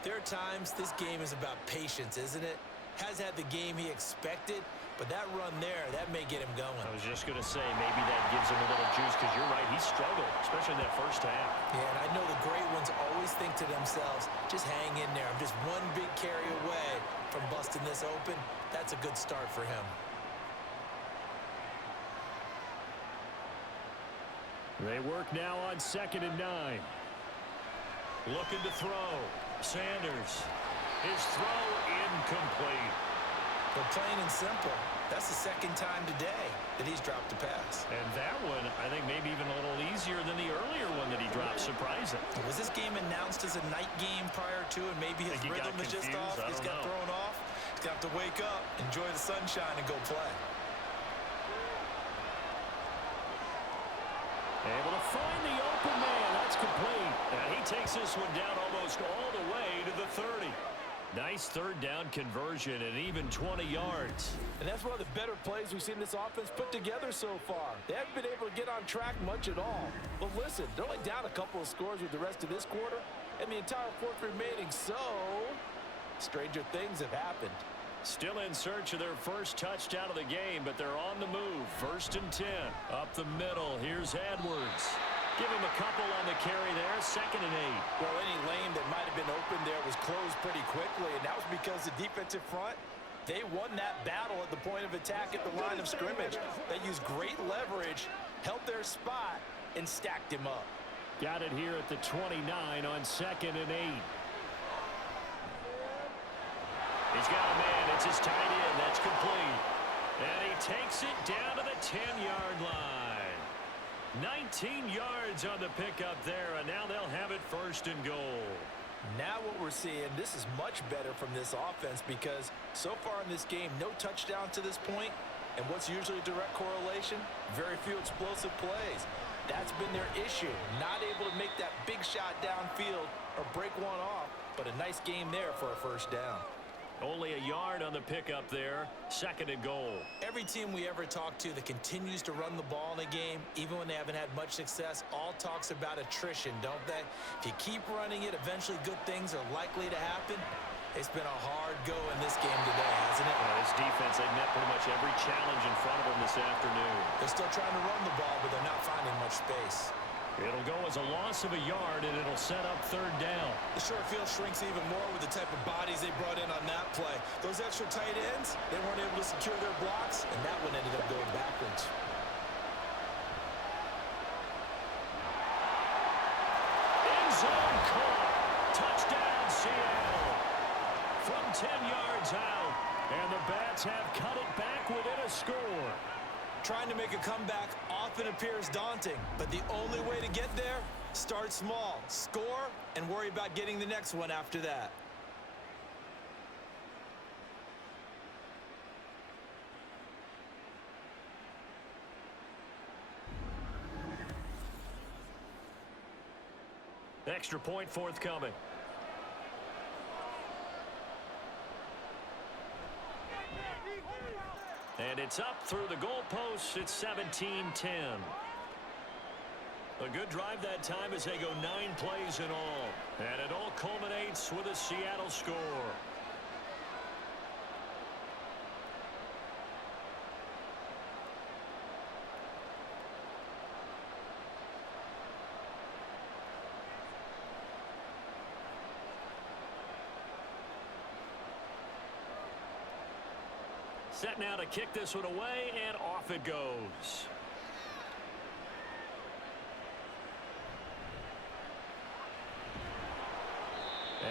there are times this game is about patience, isn't it? Has had the game he expected, but that run there, that may get him going. I was just going to say, maybe that gives him a little juice, because you're right, he struggled, especially in that first half. Yeah, and I know the great ones always think to themselves, just hang in there. I'm just one big carry away from busting this open. That's a good start for him. They work now on 2nd and 9. Looking to throw. Sanders. His throw incomplete. But plain and simple, that's the 2nd time today that he's dropped a pass. And that one, I think maybe even a little easier than the earlier one that he dropped. Surprising. Was this game announced as a night game prior to, and maybe his rhythm is just off? He's got thrown off. He's got to wake up, enjoy the sunshine, and go play. Able to find the open man. That's complete. And he takes this one down almost all the way to the 30. Nice 3rd down conversion and even 20 yards. And that's one of the better plays we've seen this offense put together so far. They haven't been able to get on track much at all. But listen, they're only down a couple of scores with the rest of this quarter and the entire 4th remaining. So, stranger things have happened. Still in search of their first touchdown of the game, but they're on the move. 1st and 10. Up the middle, here's Edwards. Give him a couple on the carry there. 2nd and 8. Well, any lane that might have been open there was closed pretty quickly, and that was because the defensive front, they won that battle at the point of attack at the line of scrimmage. They used great leverage, held their spot, and stacked him up. Got it here at the 29 on 2nd and 8. He's got a man. It's his tight end. That's complete. And he takes it down to the 10-yard line. 19 yards on the pickup there, and now they'll have it 1st and goal. Now what we're seeing, this is much better from this offense because so far in this game, no touchdown to this point, and what's usually a direct correlation? Very few explosive plays. That's been their issue, not able to make that big shot downfield or break one off, but a nice game there for a 1st down. Only a yard on the pickup there. 2nd and goal. Every team we ever talk to that continues to run the ball in a game, even when they haven't had much success, all talks about attrition, don't they? If you keep running it, eventually good things are likely to happen. It's been a hard go in this game today, hasn't it? Well, this defense, they've met pretty much every challenge in front of them this afternoon. They're still trying to run the ball, but they're not finding much space. It'll go as a loss of a yard, and it'll set up 3rd down. The short field shrinks even more with the type of bodies they brought in on that play. Those extra tight ends, they weren't able to secure their blocks, and that one ended up going backwards. End zone caught. Touchdown, Seattle. From 10 yards out, and the Bats have cut it back within a score. Trying to make a comeback often appears daunting, but the only way to get there, start small, score, and worry about getting the next one after that. Extra point forthcoming. And it's up through the goalposts. It's 17-10. A good drive that time as they go 9 plays in all. And it all culminates with a Seattle score. Set now to kick this one away, and off it goes.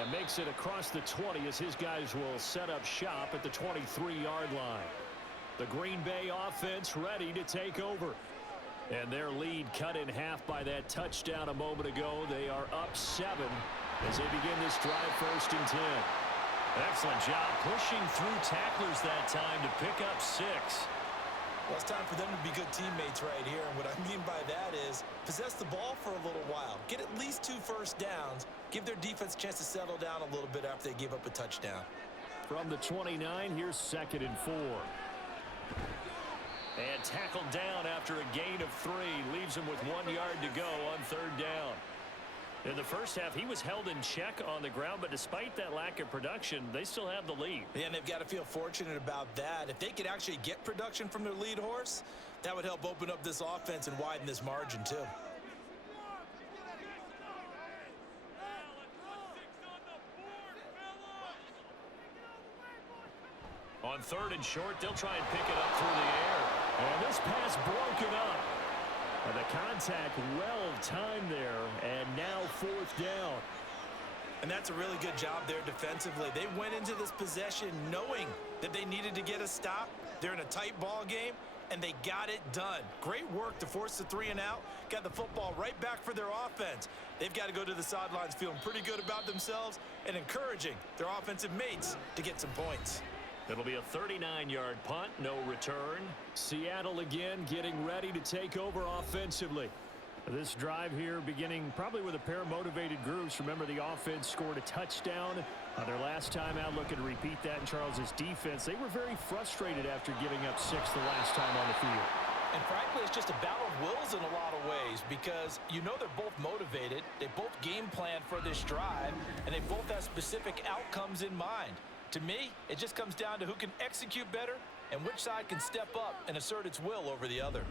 And makes it across the 20 as his guys will set up shop at the 23-yard line. The Green Bay offense ready to take over. And their lead cut in half by that touchdown a moment ago. They are up 7 as they begin this drive 1st and 10. Excellent job pushing through tacklers that time to pick up 6. Well, it's time for them to be good teammates right here, and what I mean by that is possess the ball for a little while, get at least 2 first downs, give their defense a chance to settle down a little bit after they give up a touchdown. From the 29, here's 2nd and 4. And tackled down after a gain of 3, leaves him with 1 yard to go on 3rd down. In the first half, he was held in check on the ground, but despite that lack of production, they still have the lead. Yeah, and they've got to feel fortunate about that. If they could actually get production from their lead horse, that would help open up this offense and widen this margin, too. On 3rd and short, they'll try and pick it up through the air. And this pass broken up. And the contact well timed there, and now 4th down. And that's a really good job there defensively. They went into this possession knowing that they needed to get a stop. They're in a tight ball game, and they got it done. Great work to force the 3 and out. Got the football right back for their offense. They've got to go to the sidelines feeling pretty good about themselves and encouraging their offensive mates to get some points. It'll be a 39-yard punt, no return. Seattle again getting ready to take over offensively. This drive here beginning probably with a pair of motivated groups. Remember, the offense scored a touchdown on their last time out. Looking to repeat that in Charles's defense. They were very frustrated after giving up 6 the last time on the field. And frankly, it's just a battle of wills in a lot of ways because you know they're both motivated. They both game plan for this drive, and they both have specific outcomes in mind. To me, it just comes down to who can execute better and which side can step up and assert its will over the other.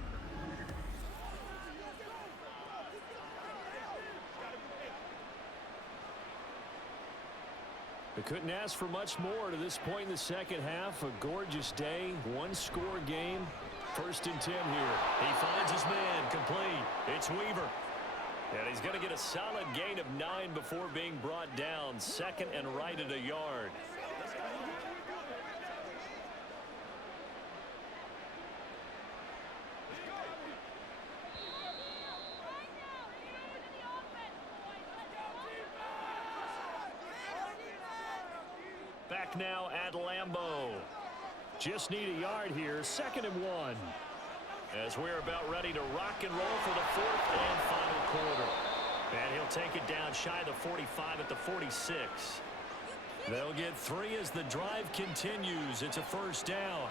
They couldn't ask for much more to this point in the second half. A gorgeous day, one-score game. 1st and 10 here. He finds his man, complete. It's Weaver. And he's going to get a solid gain of 9 before being brought down. 2nd and right at a yard. Back now at Lambeau. Just need a yard here. 2nd and 1. As we're about ready to rock and roll for the 4th and final quarter. And he'll take it down shy of the 45 at the 46. They'll get 3 as the drive continues. It's a 1st down.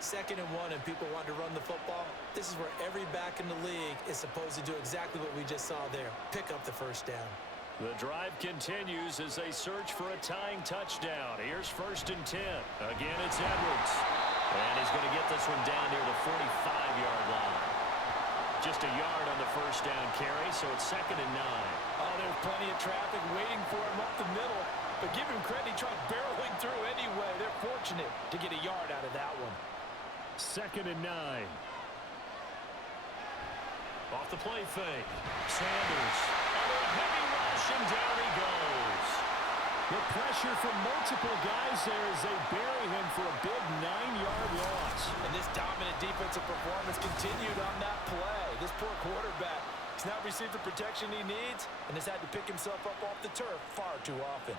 2nd and 1 and people want to run the football. This is where every back in the league is supposed to do exactly what we just saw there. Pick up the 1st down. The drive continues as they search for a tying touchdown. Here's 1st and 10. Again, it's Edwards. And he's going to get this one down near the 45-yard line. Just a yard on the 1st down carry, so it's 2nd and 9. Oh, there's plenty of traffic waiting for him up the middle. But give him credit, he tried barreling through anyway. They're fortunate to get a yard out of that one. 2nd and 9. Off the play fake. Sanders. Under a heavy rush, and down he goes. The pressure from multiple guys there as they bury him for a big 9-yard loss. And this dominant defensive performance continued on that play. This poor quarterback has not received the protection he needs and has had to pick himself up off the turf far too often.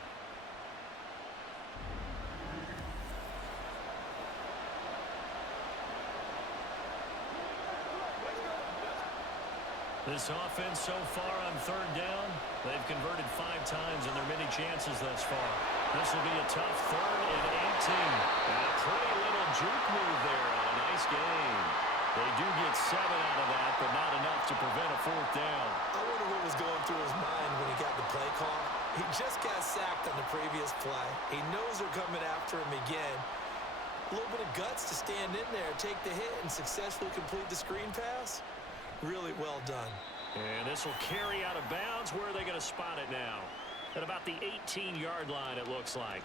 This offense so far on 3rd down, they've converted 5 times in their many chances thus far. This will be a tough 3rd and 18. And a pretty little juke move there on a nice game. They do get 7 out of that, but not enough to prevent a 4th down. I wonder what was going through his mind when he got the play call. He just got sacked on the previous play. He knows they're coming after him again. A little bit of guts to stand in there, take the hit, and successfully complete the screen pass. Really well done. And this will carry out of bounds. Where are they going to spot it now? At about the 18-yard line, it looks like.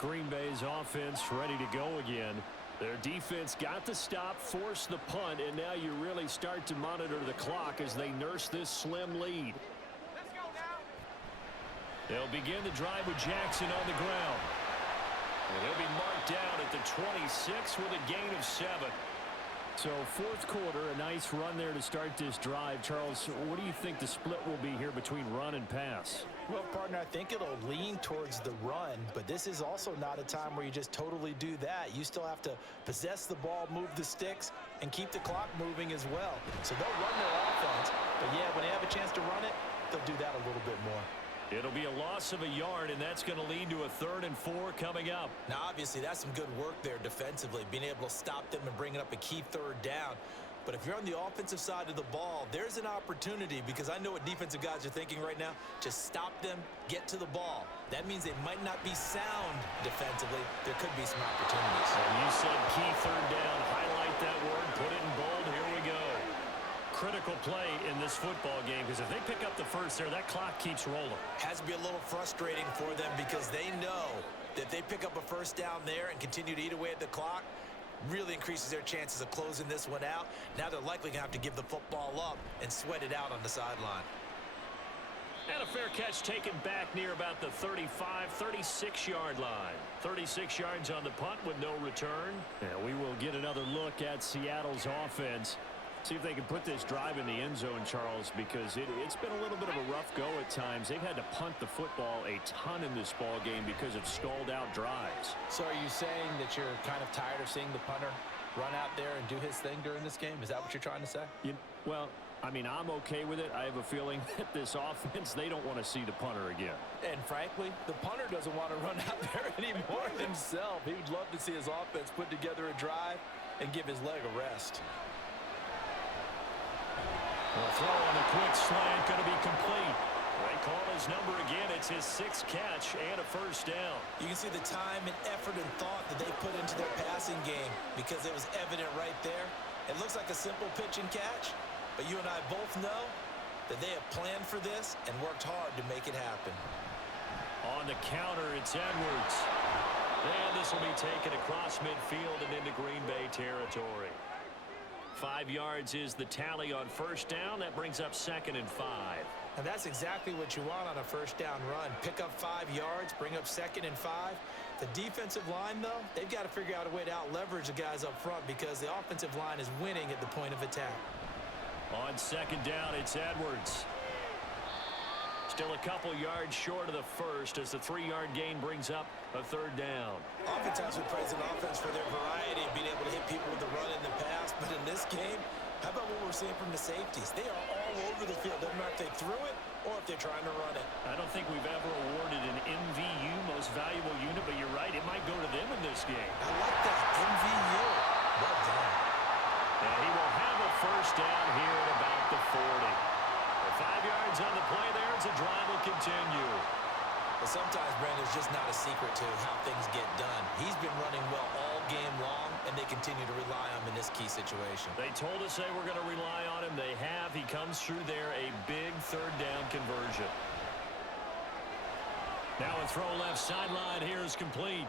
Green Bay's offense ready to go again. Their defense got the stop, forced the punt, and now you really start to monitor the clock as they nurse this slim lead. Let's go now. They'll begin the drive with Jackson on the ground. And he'll be marked down at the 26 with a gain of 7. So 4th quarter, a nice run there to start this drive. Charles, what do you think the split will be here between run and pass? Well, partner, I think it'll lean towards the run, but this is also not a time where you just totally do that. You still have to possess the ball, move the sticks, and keep the clock moving as well. So they'll run their offense, but yeah, when they have a chance to run it, they'll do that a little bit more. It'll be a loss of a yard, and that's going to lead to a 3rd and 4 coming up. Now, obviously, that's some good work there defensively, being able to stop them and bringing up a key 3rd down. But if you're on the offensive side of the ball, there's an opportunity, because I know what defensive guys are thinking right now. Just stop them, get to the ball. That means they might not be sound defensively. There could be some opportunities. And you said key 3rd down. Highlight that word, put it in bold. Here we go. Critical play in this football game, because if they pick up the 1st there, that clock keeps rolling. Has to be a little frustrating for them, because they know that they pick up a 1st down there and continue to eat away at the clock, really increases their chances of closing this one out. Now they're likely going to have to give the football up and sweat it out on the sideline. And a fair catch taken back near about the 35, 36-yard line. 36 yards on the punt with no return. And we will get another look at Seattle's offense. See if they can put this drive in the end zone, Charles, because it's been a little bit of a rough go at times. They've had to punt the football a ton in this ball game because of stalled-out drives. So are you saying that you're kind of tired of seeing the punter run out there and do his thing during this game? Is that what you're trying to say? Well, I mean, I'm okay with it. I have a feeling that this offense, they don't want to see the punter again. And frankly, the punter doesn't want to run out there anymore himself. He would love to see his offense put together a drive and give his leg a rest. The throw on the quick slant going to be complete. They call his number again. It's his 6th catch and a first down. You can see the time and effort and thought that they put into their passing game because it was evident right there. It looks like a simple pitch and catch, but you and I both know that they have planned for this and worked hard to make it happen. On the counter, it's Edwards. And this will be taken across midfield and into Green Bay territory. 5 yards is the tally on first down. That brings up 2nd and 5. And that's exactly what you want on a first down run. Pick up 5 yards, bring up 2nd and 5. The defensive line, though, they've got to figure out a way to out-leverage the guys up front because the offensive line is winning at the point of attack. On 2nd down, it's Edwards. Still a couple yards short of the first as the 3-yard gain brings up a 3rd down. Oftentimes we praise an offense for their variety of being able to hit people with the run and the pass, but in this game, how about what we're seeing from the safeties? They are all over the field. Doesn't matter if they threw it or if they're trying to run it. I don't think we've ever awarded an MVU, most valuable unit, but you're right, it might go to them in this game. I like that, MVU. Well done. And he will have a first down here at about the 40. 5 yards on the play there as the drive will continue. But sometimes, Brandon, it's just not a secret to how things get done. He's been running well all game long, and they continue to rely on him in this key situation. They told us they were going to rely on him. They have. He comes through there, a big 3rd down conversion. Now a throw left sideline here is complete.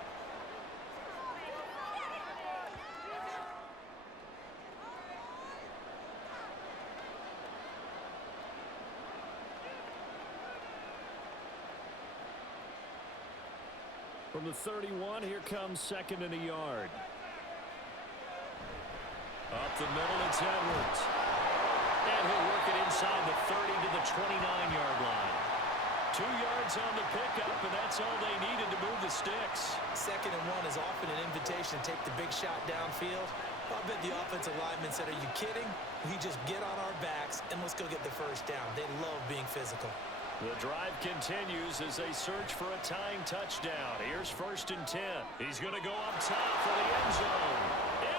From the 31, here comes 2nd and a yard. Up the middle, it's Edwards. And he'll work it inside the 30 to the 29-yard line. 2 yards on the pickup, and that's all they needed to move the Stix. 2nd and 1 is often an invitation to take the big shot downfield. I bet the offensive lineman said, are you kidding? We just get on our backs, and let's go get the first down. They love being physical. The drive continues as they search for a tying touchdown. Here's 1st and 10. He's going to go up top for the end zone.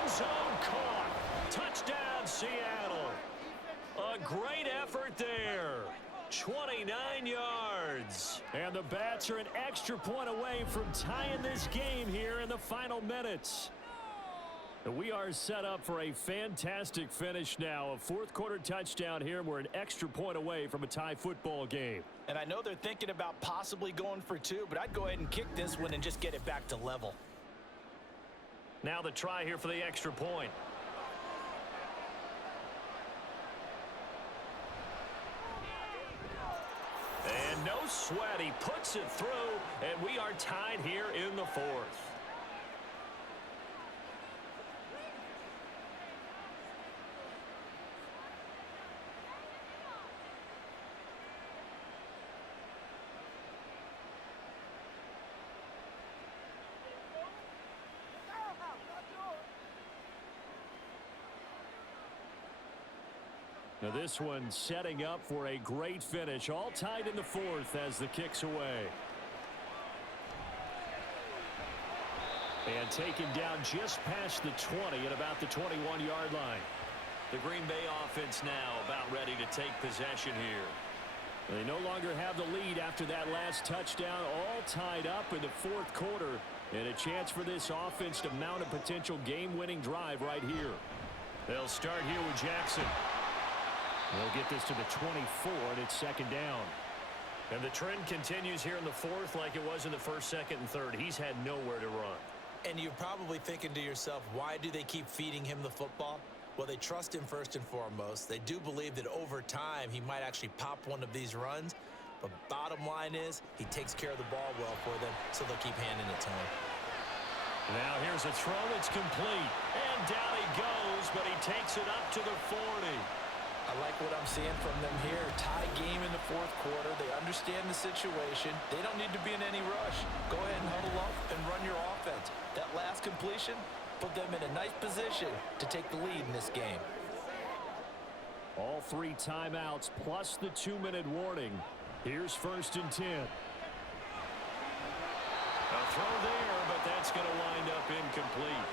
End zone caught. Touchdown, Seattle. A great effort there. 29 yards. And the Bats are an extra point away from tying this game here in the final minutes. We are set up for a fantastic finish now. A 4th quarter touchdown here. We're an extra point away from a tie football game. And I know they're thinking about possibly going for 2, but I'd go ahead and kick this one and just get it back to level. Now the try here for the extra point. And no sweat. He puts it through, and we are tied here in the 4th. Now this one setting up for a great finish. All tied in the 4th as the kick's away. And taken down just past the 20 at about the 21-yard line. The Green Bay offense now about ready to take possession here. They no longer have the lead after that last touchdown. All tied up in the 4th quarter. And a chance for this offense to mount a potential game-winning drive right here. They'll start here with Jackson. They'll get this to the 24, and it's 2nd down. And the trend continues here in the 4th like it was in the 1st, 2nd, and 3rd. He's had nowhere to run. And you're probably thinking to yourself, why do they keep feeding him the football? Well, they trust him first and foremost. They do believe that over time he might actually pop one of these runs. But bottom line is he takes care of the ball well for them, so they'll keep handing it to him. Now here's a throw. It's complete. And down he goes, but he takes it up to the 40. I like what I'm seeing from them here. Tie game in the 4th quarter. They understand the situation. They don't need to be in any rush. Go ahead and huddle up and run your offense. That last completion put them in a nice position to take the lead in this game. All 3 timeouts plus the 2-minute warning. Here's 1st and 10. A throw there, but that's going to wind up incomplete.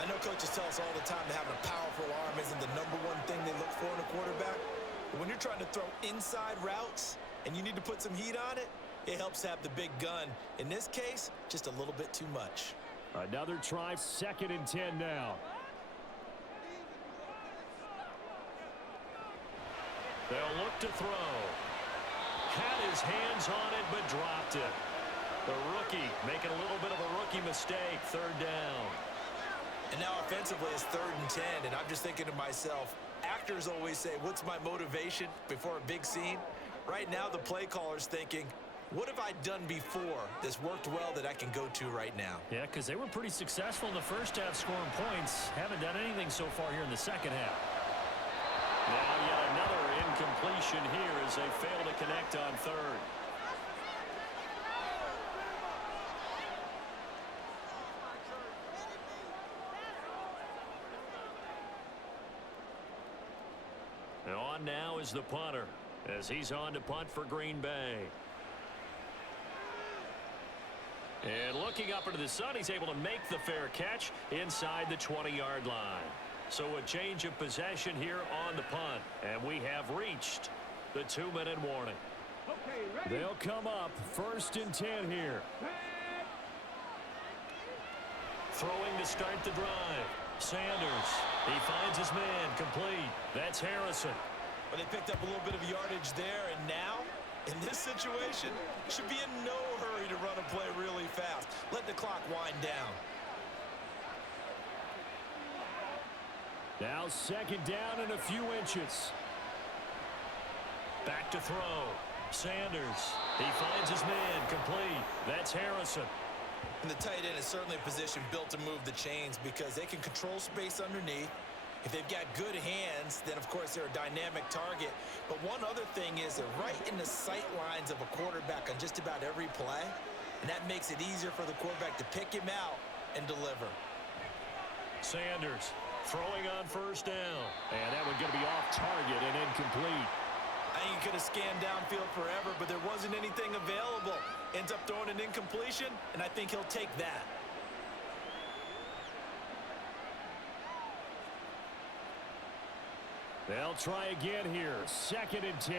I know coaches tell us all the time that having a powerful arm isn't the #1 thing they look for in a quarterback. But when you're trying to throw inside routes, and you need to put some heat on it, it helps have the big gun. In this case, just a little bit too much. Another try, 2nd and 10 now. They'll look to throw. Had his hands on it, but dropped it. The rookie making a little bit of a rookie mistake, 3rd down. And now offensively it's 3rd and 10, and I'm just thinking to myself, actors always say, what's my motivation before a big scene? Right now the play caller's thinking, what have I done before that's worked well that I can go to right now? Yeah, because they were pretty successful in the first half scoring points. Haven't done anything so far here in the second half. Now yet another incompletion here as they fail to connect on 3rd. And on now is the punter as he's on to punt for Green Bay. And looking up into the sun, he's able to make the fair catch inside the 20-yard line. So a change of possession here on the punt. And we have reached the 2-minute warning. They'll come up 1st and 10 here. Throwing to start the drive. Sanders. He finds his man complete. That's Harrison. Well, they picked up a little bit of yardage there, and now, in this situation, should be in no hurry to run a play really fast. Let the clock wind down. Now 2nd down and a few inches. Back to throw. Sanders. He finds his man complete. That's Harrison. And the tight end is certainly a position built to move the chains because they can control space underneath. If they've got good hands, then, of course, they're a dynamic target. But one other thing is they're right in the sight lines of a quarterback on just about every play, and that makes it easier for the quarterback to pick him out and deliver. Sanders throwing on 1st down. And that one going to be off target and incomplete. I think he could have scanned downfield forever, but there wasn't anything available. Ends up throwing an incompletion, and I think he'll take that. They'll try again here. 2nd and 10.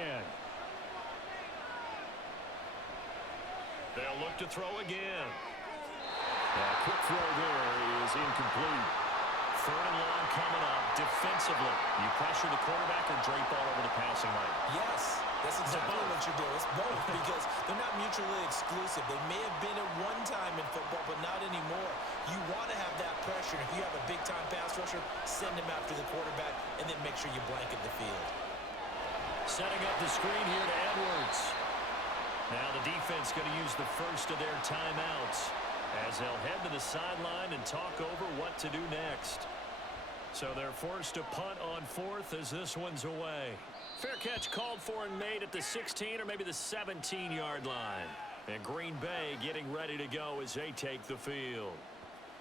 They'll look to throw again. A quick throw there is incomplete. 3rd and long coming up. Defensively, you pressure the quarterback or drape all over the passing lane? Yes, that's exactly what you do. It's both because they're not mutually exclusive. They may have been at one time in football, but not anymore. You want to have that pressure. If you have a big-time pass rusher, send him after the quarterback, and then make sure you blanket the field. Setting up the screen here to Edwards. Now the defense going to use the first of their timeouts as they'll head to the sideline and talk over what to do next. So they're forced to punt on 4th as this one's away. Fair catch called for and made at the 16 or maybe the 17-yard line. And Green Bay getting ready to go as they take the field.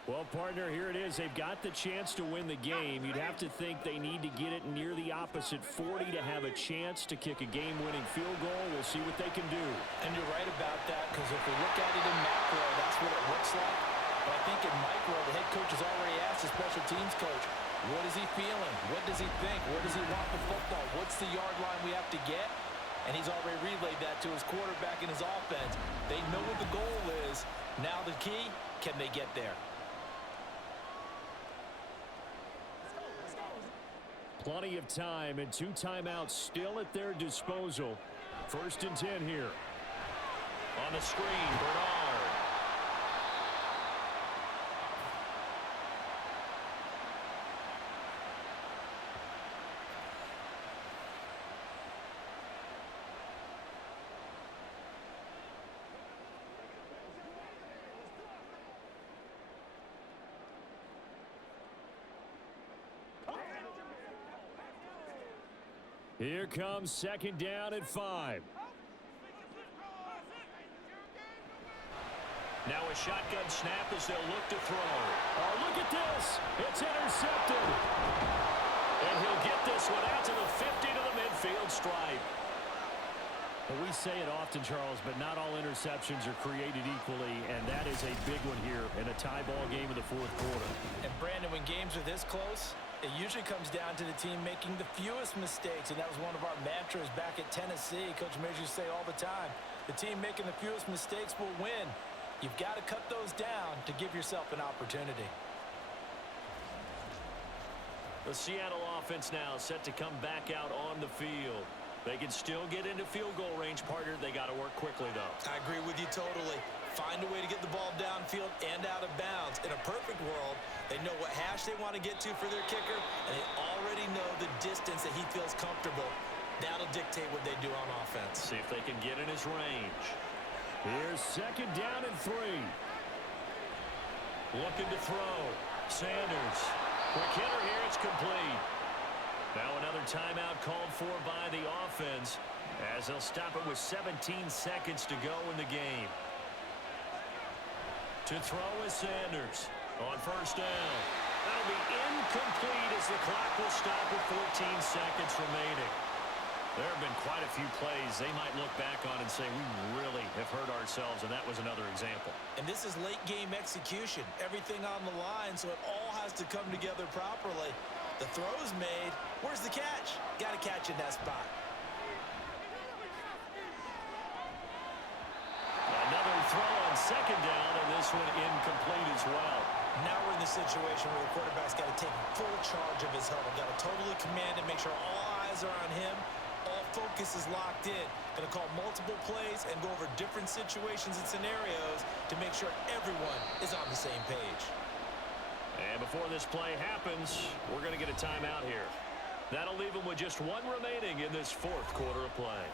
Well, partner, here it is. They've got the chance to win the game. You'd have to think they need to get it near the opposite 40 to have a chance to kick a game-winning field goal. We'll see what they can do. And you're right about that, because if we look at it in macro, that's what it looks like. But I think in micro, the head coach has already asked the special teams coach, what is he feeling? What does he think? Where does he want the football? What's the yard line we have to get? And he's already relayed that to his quarterback and his offense. They know what the goal is. Now the key, can they get there? Plenty of time and 2 timeouts still at their disposal. 1st and 10 here. On the screen, Bernard. Here comes 2nd down at 5. Now a shotgun snap as they'll look to throw. Oh, look at this. It's intercepted. And he'll get this one out to the 50 to the midfield stripe. Well, we say it often, Charles, but not all interceptions are created equally, and that is a big one here in a tie ball game in the 4th quarter. And Brandon, when games are this close, It usually comes down to the team making the fewest mistakes, and that was one of our mantras back at Tennessee. Coach Majors used to say all the time, the team making the fewest mistakes will win. You've got to cut those down to give yourself an opportunity. The Seattle offense now set to come back out on the field. They can still get into field goal range, partner. They got to work quickly, though. I agree with you totally. Find a way to get the ball downfield and out of bounds. In a perfect world, they know what hash they want to get to for their kicker, and they already know the distance that he feels comfortable. That'll dictate what they do on offense. See if they can get in his range. Here's 2nd down and 3. Looking to throw. Sanders. Quick hitter here. It's complete. Now another timeout called for by the offense as they'll stop it with 17 seconds to go in the game. To throw is Sanders on 1st down. That'll be incomplete as the clock will stop with 14 seconds remaining. There have been quite a few plays they might look back on and say, we really have hurt ourselves, and that was another example. And this is late-game execution. Everything on the line, so it all has to come together properly. The throw's made. Where's the catch? Got to catch in that spot. Another throw on 2nd down, and this one incomplete as well. Now we're in the situation where the quarterback's got to take full charge of his huddle. Got to totally command and make sure all eyes are on him. All focus is locked in. Going to call multiple plays and go over different situations and scenarios to make sure everyone is on the same page. And before this play happens, we're going to get a timeout here. That'll leave them with just 1 remaining in this 4th quarter of play.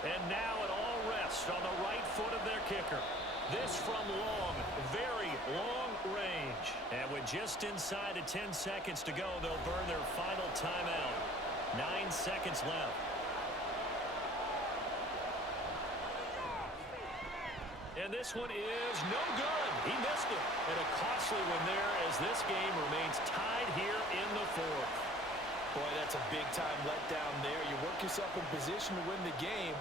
And now it all rests on the right foot of their kicker. This from long, very long range. And with just inside of 10 seconds to go, they'll burn their final timeout. 9 seconds left. And this one is no good. He missed it. And a costly one there as this game remains tied here in the 4th. Boy, that's a big-time letdown there. You work yourself in position to win the game,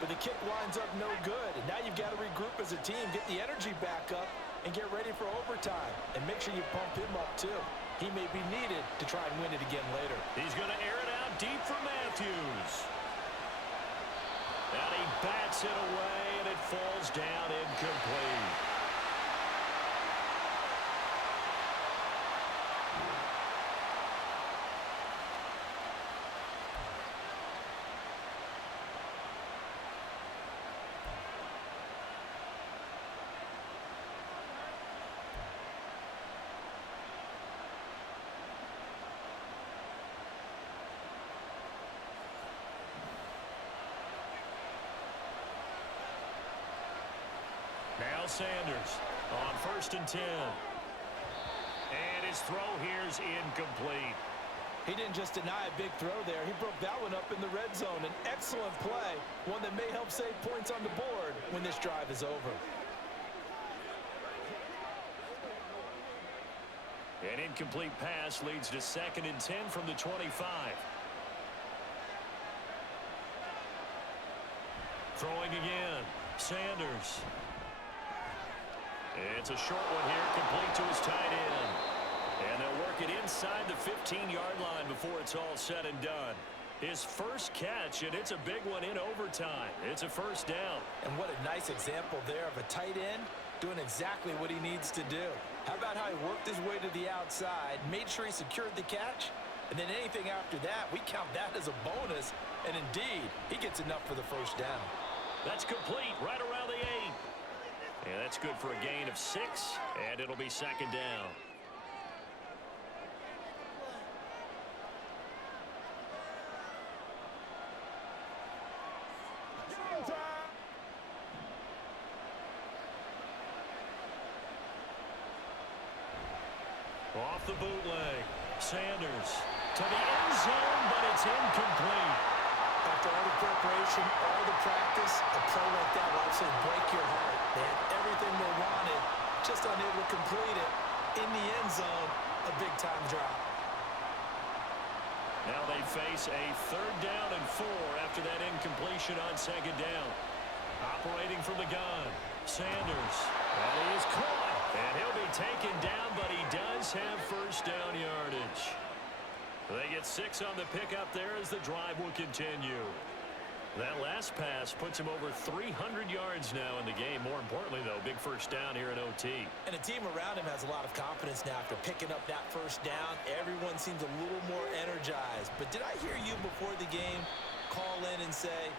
but the kick winds up no good. And now you've got to regroup as a team, get the energy back up, and get ready for overtime. And make sure you pump him up, too. He may be needed to try and win it again later. He's going to air it out deep for Matthews. And he bats it away, and it falls down incomplete. Now Sanders on 1st and 10. And his throw here's incomplete. He didn't just deny a big throw there. He broke that one up in the red zone. An excellent play, one that may help save points on the board when this drive is over. An incomplete pass leads to 2nd and 10 from the 25. Throwing again. Sanders. It's a short one here, complete to his tight end. And they'll work it inside the 15-yard line before it's all said and done. His first catch, and it's a big one in overtime. It's a 1st down. And what a nice example there of a tight end doing exactly what he needs to do. How about how he worked his way to the outside, made sure he secured the catch, and then anything after that, we count that as a bonus. And indeed, he gets enough for the 1st down. That's complete right around the 8. And that's good for a gain of 6, and it'll be 2nd down. Off the bootleg. Sanders to the end zone, but it's incomplete. After all the preparation, all the practice, a play like that will absolutely break your heart. They had everything they wanted, just unable to complete it. In the end zone, a big-time drop. Now they face a 3rd down and 4 after that incompletion on 2nd down. Operating from the gun, Sanders. And he is caught. And he'll be taken down, but he does have first down yardage. They get 6 on the pickup there as the drive will continue. That last pass puts him over 300 yards now in the game. More importantly, though, big first down here in OT. And the team around him has a lot of confidence now after picking up that first down. Everyone seems a little more energized. But did I hear you before the game call in and say,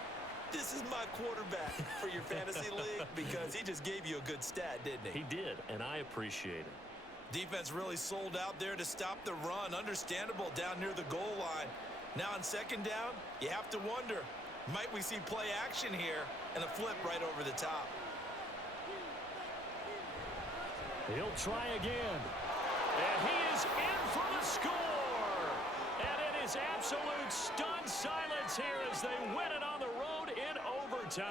this is my quarterback for your fantasy league? Because he just gave you a good stat, didn't he? He did, and I appreciate it. Defense really sold out there to stop the run. Understandable down near the goal line. Now on second down, you have to wonder, might we see play action here and a flip right over the top? He'll try again. And he is in for the score. And it is absolute stunned silence here as they win it on the road in overtime.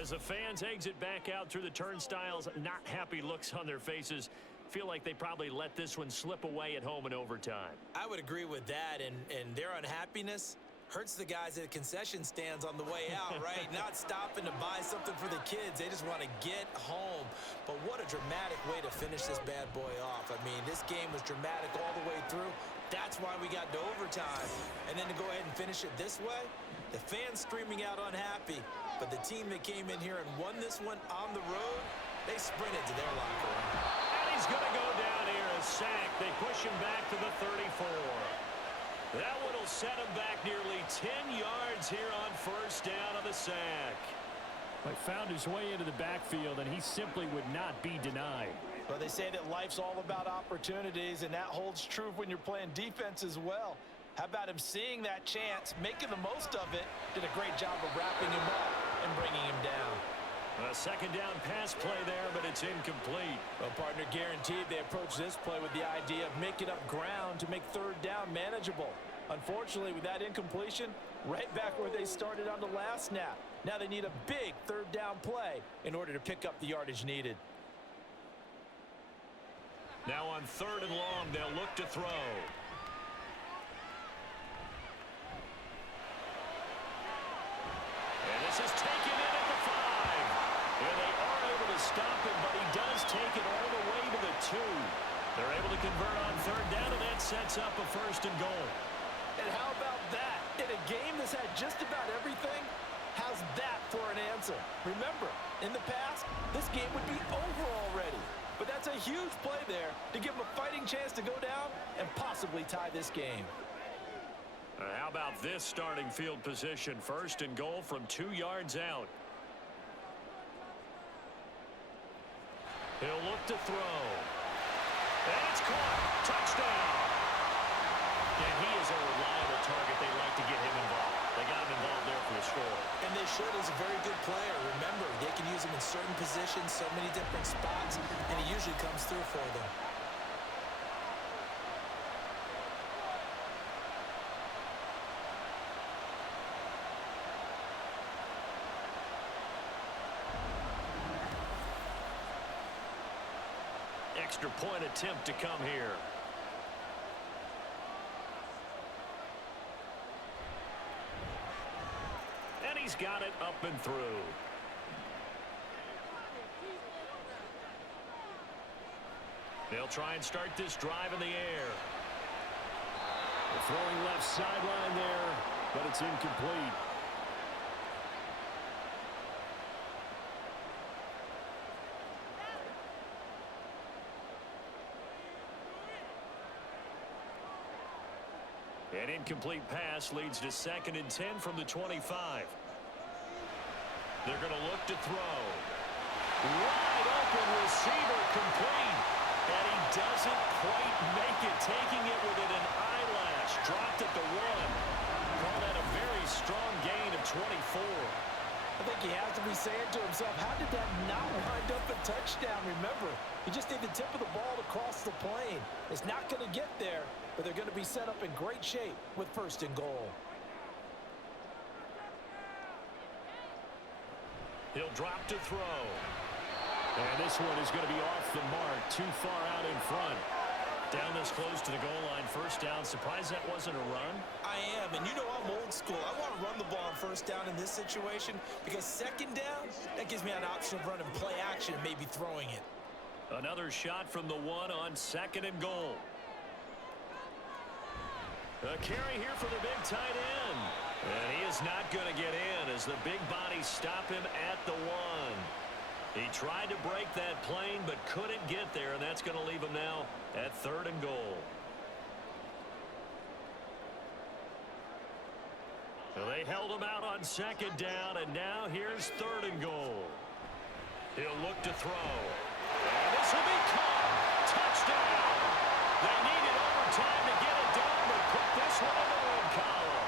As the fans exit back out through the turnstiles, not happy looks on their faces. Feel like they probably let this one slip away at home in overtime. I would agree with that, and their unhappiness hurts the guys at the concession stands on the way out, right? Not stopping to buy something for the kids. They just want to get home. But what a dramatic way to finish this bad boy off. I mean, this game was dramatic all the way through. That's why we got to overtime. And then to go ahead and finish it this way, the fans streaming out unhappy. But the team that came in here and won this one on the road, they sprinted to their locker room. And he's going to go down here, a sack. They push him back to the 34. That one will set him back nearly 10 yards here on first down on the sack. He found his way into the backfield, and he simply would not be denied. Well, they say that life's all about opportunities, and that holds true when you're playing defense as well. How about him seeing that chance, making the most of it, did a great job of wrapping him up and bringing him down. A second down pass play there, but it's incomplete. Well, partner, guaranteed they approach this play with the idea of making up ground to make third down manageable. Unfortunately, with that incompletion, right back where they started on the last snap. Now they need a big third down play in order to pick up the yardage needed. Now on third and long, they'll look to throw. And this is taken in at the 5. And they are able to stop him, but he does take it all the way to the 2. They're able to convert on third down, and that sets up a first and goal. And how about that? In a game that's had just about everything, how's that for an answer? Remember, in the past, this game would be over already. But that's a huge play there to give them a fighting chance to go down and possibly tie this game. How about this starting field position? First and goal from 2 yards out. He'll look to throw. And it's caught. Touchdown. And he is a reliable target. They like to get him involved. They got him involved there for the score. And they should. He's a very good player. Remember, they can use him in certain positions, so many different spots, and he usually comes through for them. Extra point attempt to come here. And he's got it up and through. They'll try and start this drive in the air. The throwing left sideline there, but it's incomplete. An incomplete pass leads to 2nd and 10 from the 25. They're going to look to throw. Wide open receiver complete. And he doesn't quite make it, taking it within an eyelash. Dropped at the 1. Call that a very strong gain of 24. I think he has to be saying to himself, how did that not wind up a touchdown? Remember, you just need the tip of the ball to cross the plane. It's not going to get there, but they're going to be set up in great shape with first and goal. He'll drop to throw. And this one is going to be off the mark, too far out in front. Down this close to the goal line, first down. Surprised that wasn't a run? I am, and you know I'm old school. I want to run the ball on first down in this situation because second down, that gives me an option of running play action and maybe throwing it. Another shot from the one on second and goal. A carry here for the big tight end. And he is not going to get in as the big bodies stop him at the one. He tried to break that plane but couldn't get there, and that's going to leave him now at third and goal. So they held him out on second down, and now here's third and goal. He'll look to throw. And this will be caught. Touchdown. They needed overtime to get it done, but put this one in the win column.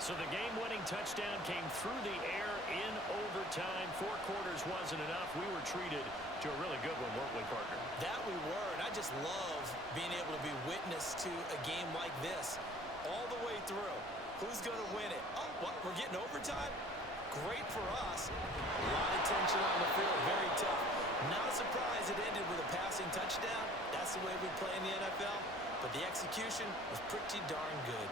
So the game-winning touchdown came through the air in overtime. 4 quarters wasn't enough. We were treated to a really good one, weren't we, partner? That we were, and I just love being able to be witness to a game like this all the way through. Who's going to win it? Oh, what? We're getting overtime? Great for us. A lot of tension on the field, very tough. Not surprised it ended with a passing touchdown. That's the way we play in the NFL. But the execution was pretty darn good.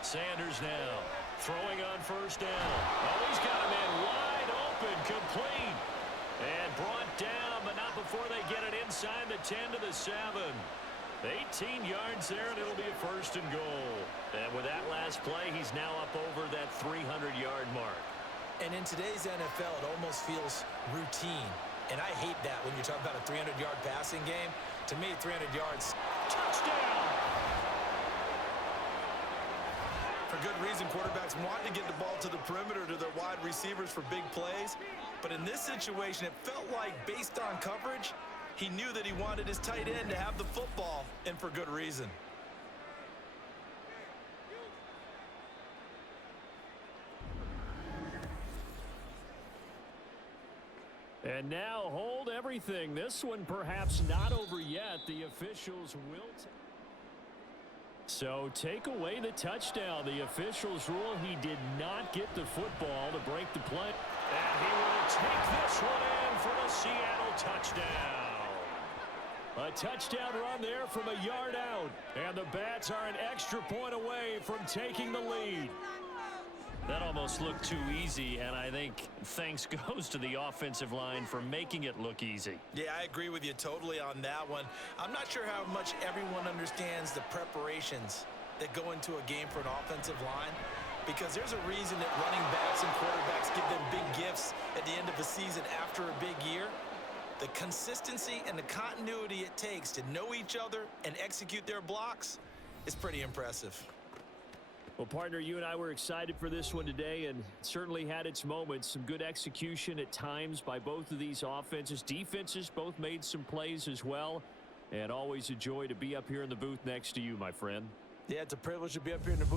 Sanders now throwing on first down. Oh, he's got a man wide open, complete. And brought down, but not before they get it inside the 10 to the 7. 18 yards there, and it'll be a first and goal. And with that last play, he's now up over that 300-yard mark. And in today's NFL, it almost feels routine. And I hate that when you're talking about a 300-yard passing game. To me, 300 yards. Touchdown! For good reason, quarterbacks want to get the ball to the perimeter to their wide receivers for big plays. But in this situation, it felt like, based on coverage, he knew that he wanted his tight end to have the football, and for good reason. And now hold everything. This one perhaps not over yet. The officials will So take away the touchdown. The officials rule he did not get the football to break the play. And he will take this one in for the Seattle touchdown. A touchdown run there from a yard out. And the Bats are an extra point away from taking the lead. That almost looked too easy, and I think thanks goes to the offensive line for making it look easy. Yeah, I agree with you totally on that one. I'm not sure how much everyone understands the preparations that go into a game for an offensive line, because there's a reason that running backs and quarterbacks give them big gifts at the end of the season after a big year. The consistency and the continuity it takes to know each other and execute their blocks is pretty impressive. Well, partner, you and I were excited for this one today, and it certainly had its moments. Some good execution at times by both of these offenses. Defenses both made some plays as well. And always a joy to be up here in the booth next to you, my friend. Yeah, it's a privilege to be up here in the booth.